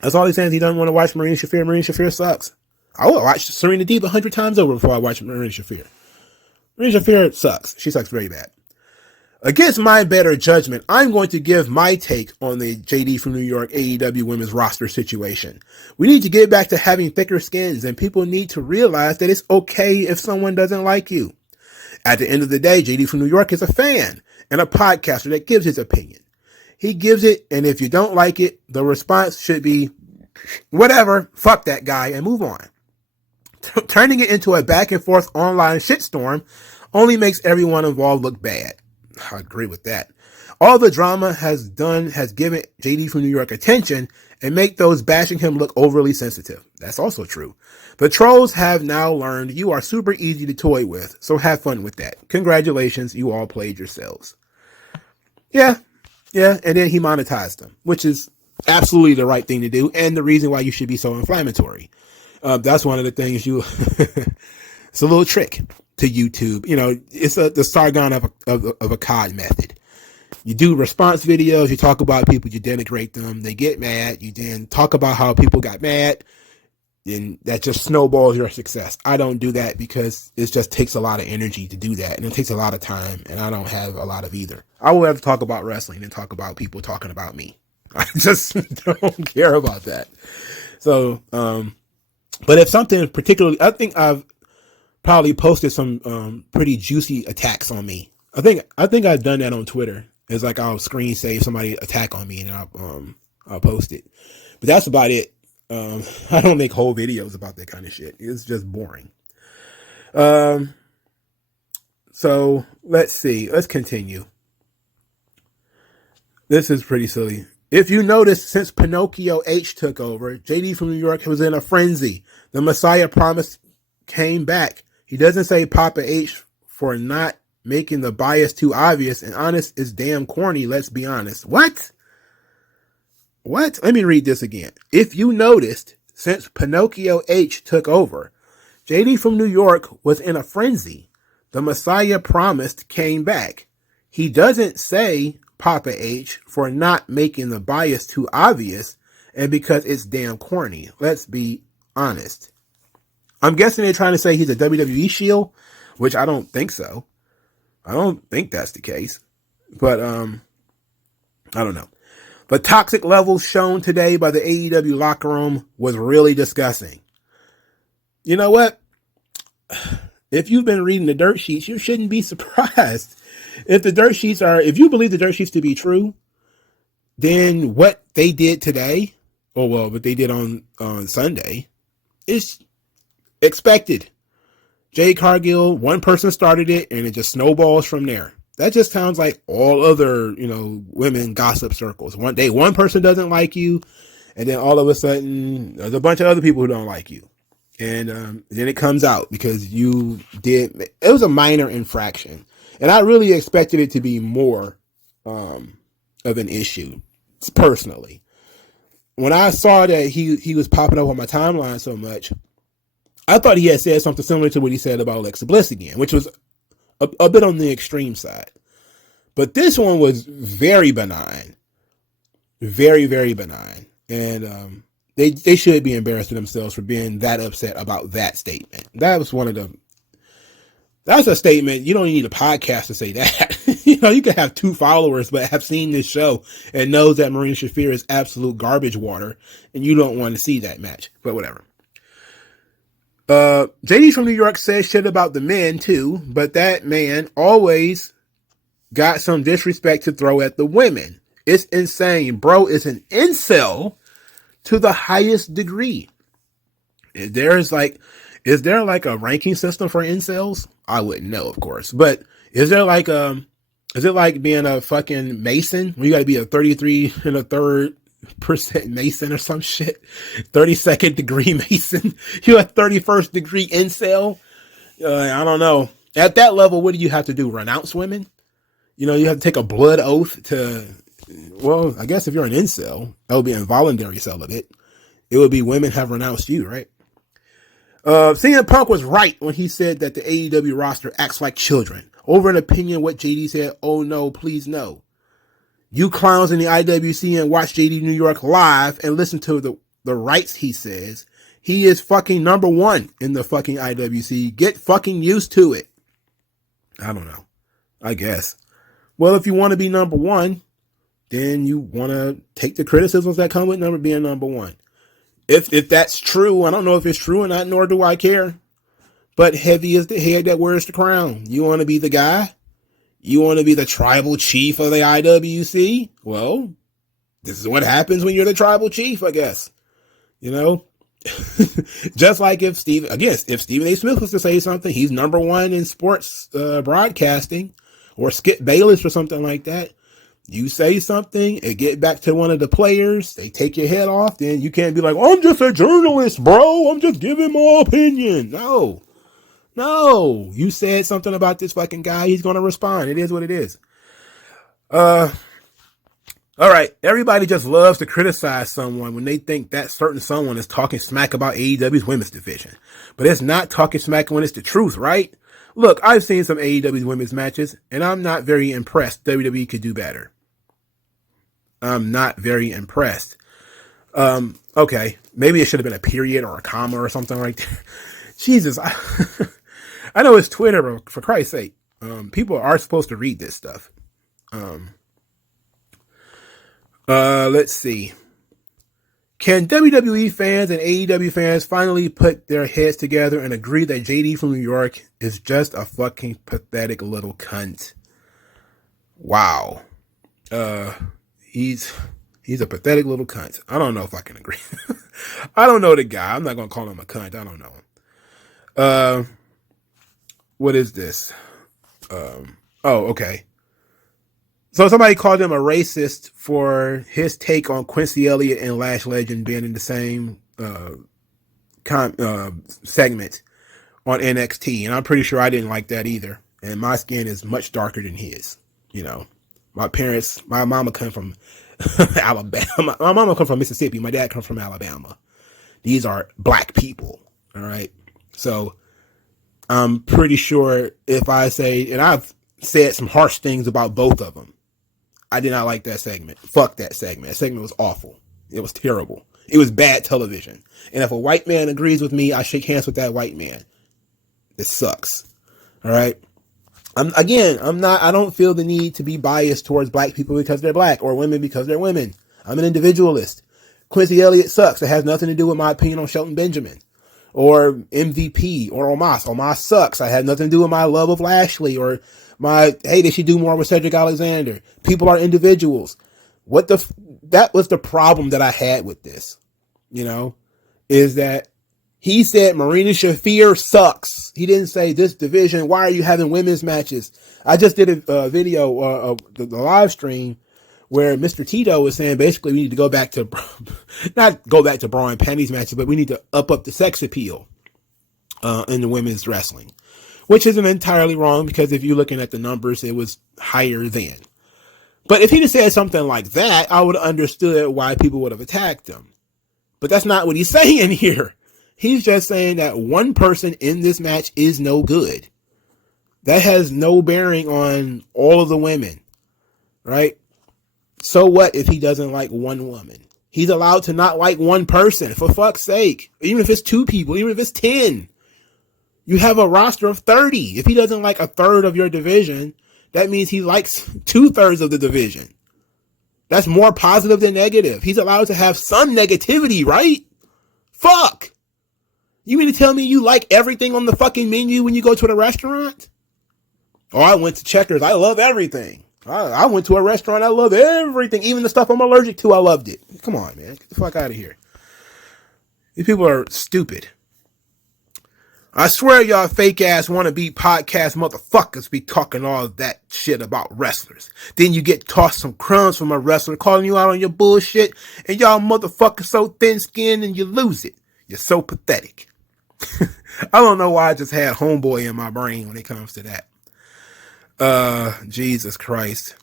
That's all he's saying is he doesn't want to watch Marina Shafir. Marina Shafir sucks. I will watch Serena Deeb 100 times over before I watch Marina Shafir. Marina Shafir sucks. She sucks very bad. Against my better judgment, I'm going to give my take on the JD from New York AEW women's roster situation. We need to get back to having thicker skins, and people need to realize that it's okay if someone doesn't like you. At the end of the day, JD from New York is a fan and a podcaster that gives his opinion. He gives it, and if you don't like it, the response should be, whatever, fuck that guy, and move on. Turning it into a back and forth online shitstorm only makes everyone involved look bad. I agree with that. All the drama has given JD from New York attention and make those bashing him look overly sensitive. That's also true. The trolls have now learned you are super easy to toy with, so have fun with that. Congratulations, you all played yourselves. Yeah, and then he monetized them, which is absolutely the right thing to do, and the reason why you should be so inflammatory. That's one of the things it's a little trick to YouTube. You know, it's the Sargon of a cod method. You do response videos, you talk about people, you denigrate them, they get mad, you then talk about how people got mad, and that just snowballs your success. I don't do that because it just takes a lot of energy to do that, and it takes a lot of time, and I don't have a lot of either. I would rather talk about wrestling than talk about people talking about me. I just don't care about that. So, but if something particularly, I think I've probably posted some pretty juicy attacks on me. I think I've done that on Twitter. It's like I'll screen save somebody attack on me and I'll post it. But that's about it. I don't make whole videos about that kind of shit. It's just boring. So let's see. Let's continue. This is pretty silly. If you notice, since Pinocchio H took over, JD from New York was in a frenzy. The Messiah promise came back. He doesn't say Papa H for not making the bias too obvious, and honest is damn corny, let's be honest. What? Let me read this again. If you noticed, since Pinocchio H took over, JD from New York was in a frenzy. The Messiah promised came back. He doesn't say Papa H for not making the bias too obvious, and because it's damn corny. Let's be honest. I'm guessing they're trying to say he's a WWE shield, which I don't think so. I don't think that's the case. But, I don't know. The toxic levels shown today by the AEW locker room was really disgusting. You know what? If you've been reading the dirt sheets, you shouldn't be surprised. If you believe the dirt sheets to be true, then what they did today, what they did on Sunday, is Expected. Jade Cargill, one person started it, and it just snowballs from there. That just sounds like all other, women gossip circles. One day, one person doesn't like you, and then all of a sudden, there's a bunch of other people who don't like you. And then it comes out because it was a minor infraction. And I really expected it to be more of an issue, personally. When I saw that he was popping up on my timeline so much, I thought he had said something similar to what he said about Alexa Bliss again, which was a bit on the extreme side. But this one was very benign. Very, very benign. And they should be embarrassed of themselves for being that upset about that statement. That's a statement. You don't need a podcast to say that. You can have 2 followers, but have seen this show and knows that Marina Shafir is absolute garbage water, and you don't want to see that match. But whatever. JD from New York says shit about the men too, but that man always got some disrespect to throw at the women. It's insane. Bro is an incel to the highest degree. Is there like a ranking system for incels? I wouldn't know, of course. But is it like being a fucking Mason? Where you gotta be a 33 and a third % Mason or some shit? 32nd degree Mason? You a 31st degree incel? I don't know. At that level, what do you have to do? Renounce women? You have to take a blood oath to, well, I guess if you're an incel, that would be involuntary celibate. It would be women have renounced you, right? CM Punk was right when he said that the AEW roster acts like children. Over an opinion, what JD said, oh no, please no. You clowns in the IWC and watch JD New York live and listen to the rights he says. He is fucking number 1 in the fucking IWC. Get fucking used to it. I don't know. I guess. Well, if you want to be number 1, then you want to take the criticisms that come with being number 1. If that's true, I don't know if it's true or not, nor do I care. But heavy is the head that wears the crown. You want to be the guy? You want to be the tribal chief of the IWC? Well, this is what happens when you're the tribal chief, I guess. Just like if Stephen A. Smith was to say something, he's number 1 in sports broadcasting, or Skip Bayless or something like that. You say something, it get back to one of the players, they take your head off, then you can't be like, I'm just a journalist, bro. I'm just giving my opinion. No, you said something about this fucking guy, he's going to respond. It is what it is. All right. Everybody just loves to criticize someone when they think that certain someone is talking smack about AEW's women's division. But it's not talking smack when it's the truth, right? Look, I've seen some AEW women's matches, and I'm not very impressed. WWE could do better. I'm not very impressed. Okay, maybe it should have been a period or a comma or something like that. Jesus, I know it's Twitter, but for Christ's sake, people are supposed to read this stuff. Let's see. Can WWE fans and AEW fans finally put their heads together and agree that JD from New York is just a fucking pathetic little cunt? Wow. He's a pathetic little cunt. I don't know if I can agree. I don't know the guy. I'm not going to call him a cunt. I don't know him. What is this? Okay. So somebody called him a racist for his take on Quincy Elliott and Lash Legend being in the same segment on NXT. And I'm pretty sure I didn't like that either. And my skin is much darker than his. My mama come from Alabama. My mama come from Mississippi. My dad comes from Alabama. These are black people. All right. So I'm pretty sure if I say, and I've said some harsh things about both of them, I did not like that segment. Fuck that segment. That segment was awful. It was terrible. It was bad television. And if a white man agrees with me, I shake hands with that white man. It sucks. All right. I don't feel the need to be biased towards black people because they're black or women because they're women. I'm an individualist. Quincy Elliott sucks. It has nothing to do with my opinion on Shelton Benjamin or MVP or Omos. Omos sucks. I had nothing to do with my love of Lashley or hey, they should do more with Cedric Alexander. People are individuals. That was the problem that I had with this, is that He said Marina Shafir sucks. He didn't say this division. Why are you having women's matches? I just did a video of the live stream where Mr. Tito was saying basically we need to go back to, not go back to bra and panties matches, but we need to up the sex appeal in the women's wrestling, which isn't entirely wrong because if you're looking at the numbers, it was higher then. But if he'd have said something like that, I would have understood why people would have attacked him. But that's not what he's saying here. He's just saying that one person in this match is no good. That has no bearing on all of the women, right? So what if he doesn't like one woman? He's allowed to not like one person, for fuck's sake. Even if it's 2 people, even if it's 10. You have a roster of 30. If he doesn't like a third of your division, that means he likes 2/3 of the division. That's more positive than negative. He's allowed to have some negativity, right? Fuck. You mean to tell me you like everything on the fucking menu when you go to the restaurant? Oh, I went to Checkers. I love everything. I went to a restaurant. I love everything. Even the stuff I'm allergic to, I loved it. Come on, man. Get the fuck out of here. These people are stupid. I swear y'all fake ass wannabe podcast motherfuckers be talking all that shit about wrestlers. Then you get tossed some crumbs from a wrestler calling you out on your bullshit, and y'all motherfuckers so thin-skinned and you lose it. You're so pathetic. I don't know why I just had homeboy in my brain when it comes to that. Jesus Christ.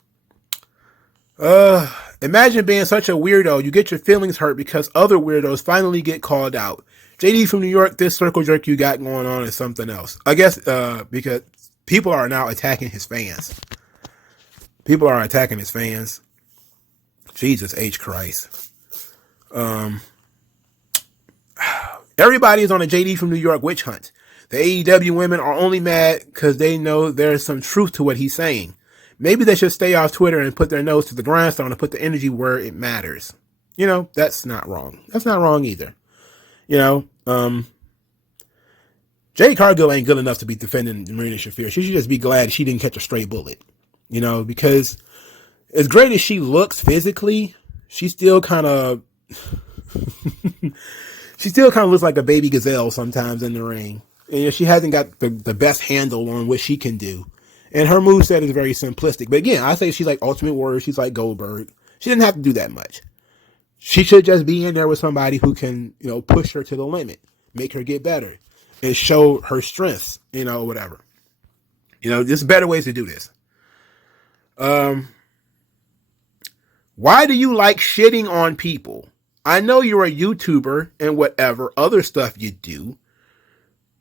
Imagine being such a weirdo. You get your feelings hurt because other weirdos finally get called out. JD from New York, this circle jerk you got going on is something else. I guess, because people are now attacking his fans. People are attacking his fans. Jesus H. Christ. Everybody is on a JD from New York witch hunt. The AEW women are only mad because they know there's some truth to what he's saying. Maybe they should stay off Twitter and put their nose to the grindstone and put the energy where it matters. You know, that's not wrong. That's not wrong either. You know, Jade Cargill ain't good enough to be defending Marina Shafir. She should just be glad she didn't catch a stray bullet. You know, because as great as she looks physically, she still kind of looks like a baby gazelle sometimes in the ring. And she hasn't got the best handle on what she can do. And her moveset is very simplistic. But again, I say she's like Ultimate Warrior. She's like Goldberg. She didn't have to do that much. She should just be in there with somebody who can, you know, push her to the limit, make her get better, and show her strengths, you know, whatever. You know, there's better ways to do this. Why do you like shitting on people? I know you're a YouTuber and whatever other stuff you do,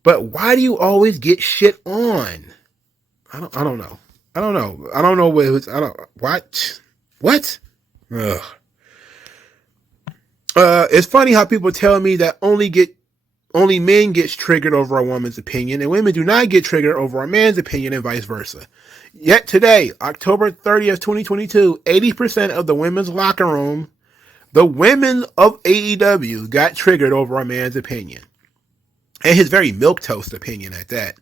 but why do you always get shit on? I don't know. I don't know what it was. What? Ugh. It's funny how people tell me that only men gets triggered over a woman's opinion and women do not get triggered over a man's opinion and vice versa. Yet today, October 30th, 2022, 80% of the women's locker room, the women of AEW, got triggered over a man's opinion. And his very milquetoast opinion at that.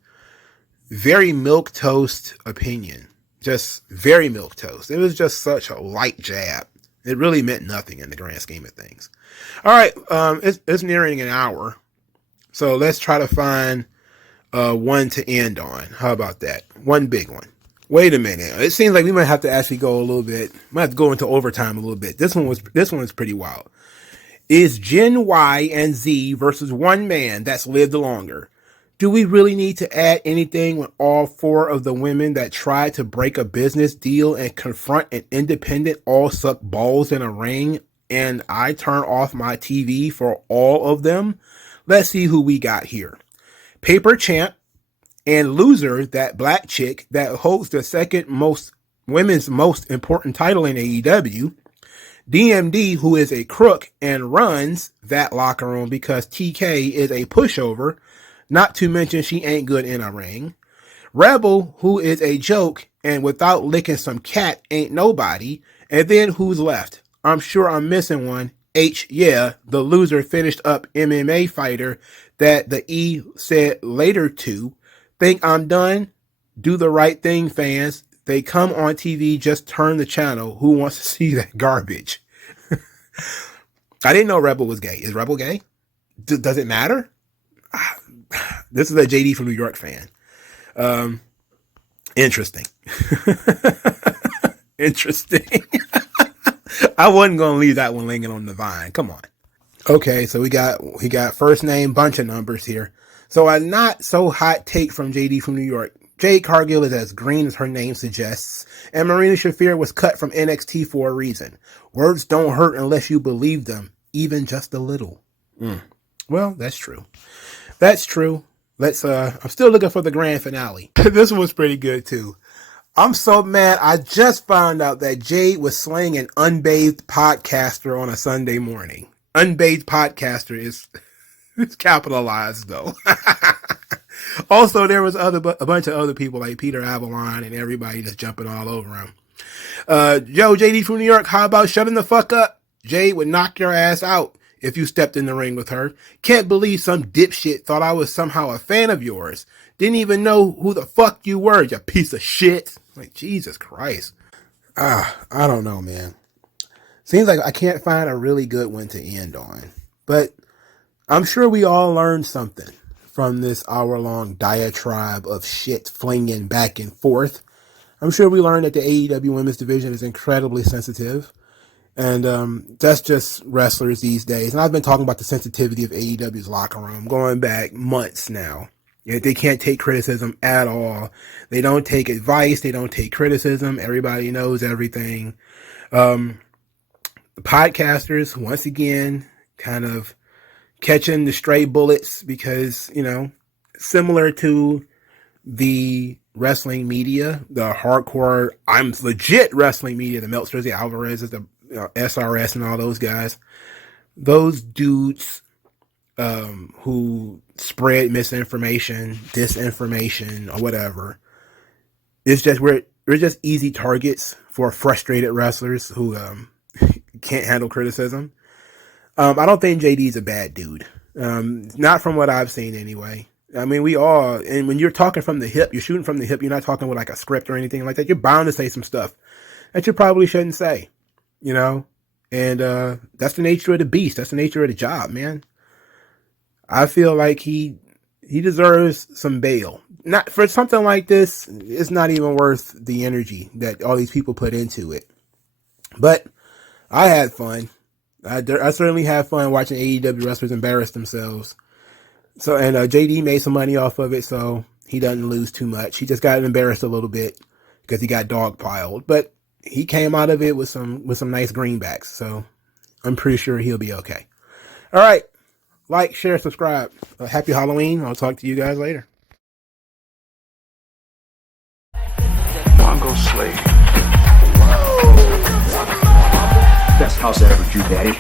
Very milquetoast opinion. Just very milquetoast. It was just such a light jab. It really meant nothing in the grand scheme of things. All right, it's nearing an hour, so let's try to find one to end on. How about that? One big one. Wait a minute. It seems like we might have to actually go a little bit. Might have to go into overtime a little bit. This one was pretty wild. Is Gen Y and Z versus one man that's lived longer? Do we really need to add anything when all 4 of the women that tried to break a business deal and confront an independent all suck balls in a ring and I turn off my TV for all of them? Let's see who we got here. Paper Champ and Loser, that black chick that holds the second most women's most important title in AEW. DMD, who is a crook and runs that locker room because TK is a pushover. Not to mention she ain't good in a ring. Rebel, who is a joke and without licking some cat ain't nobody. And then who's left? I'm sure I'm missing one. Yeah, the loser finished up MMA fighter that the E said later to. Think I'm done? Do the right thing, fans. They come on TV, just turn the channel. Who wants to see that garbage? I didn't know Rebel was gay. Is Rebel gay? Does it matter? This is a JD from New York fan. Interesting. Interesting. I wasn't going to leave that one hanging on the vine. Come on. Okay, so he got first name, bunch of numbers here. So a not so hot take from JD from New York. Jade Cargill is as green as her name suggests, and Marina Shafir was cut from NXT for a reason. Words don't hurt unless you believe them, even just a little. Well, that's true. That's true. I'm still looking for the grand finale. This one was pretty good too. I'm so mad. I just found out that Jade was slaying an unbathed podcaster on a Sunday morning. Unbathed podcaster is it's capitalized though. Also, there was a bunch of other people like Peter Avalon and everybody just jumping all over him. Yo, JD from New York, how about shutting the fuck up? Jade would knock your ass out if you stepped in the ring with her. Can't believe some dipshit thought I was somehow a fan of yours. Didn't even know who the fuck you were, you piece of shit. Like, Jesus Christ. I don't know, man. Seems like I can't find a really good one to end on. But I'm sure we all learned something from this hour-long diatribe of shit flinging back and forth. I'm sure we learned that the AEW Women's Division is incredibly sensitive. And that's just wrestlers these days. And I've been talking about the sensitivity of AEW's locker room going back months now. They can't take criticism at all. They don't take advice. They don't take criticism. Everybody knows everything. Podcasters, once again, kind of catching the stray bullets because, similar to the wrestling media, the hardcore, I'm legit wrestling media, the Meltzers, the Alvarezes, the SRS and all those guys, those dudes who spread misinformation, disinformation, or whatever. It's just we're just easy targets for frustrated wrestlers who can't handle criticism. I don't think JD's a bad dude. Not from what I've seen anyway. I mean, we all, and when you're talking from the hip, you're shooting from the hip, you're not talking with like a script or anything like that. You're bound to say some stuff that you probably shouldn't say, and that's the nature of the beast. That's the nature of the job, man. I feel like he deserves some bail. Not for something like this. It's not even worth the energy that all these people put into it. But I had fun. I certainly had fun watching AEW wrestlers embarrass themselves. So, and JD made some money off of it, so he doesn't lose too much. He just got embarrassed a little bit because he got dogpiled, but he came out of it with some nice greenbacks. So I'm pretty sure he'll be okay. All right. Like, share, subscribe. Happy Halloween. I'll talk to you guys later. MagMongoSlade. Best house I ever drew, Daddy.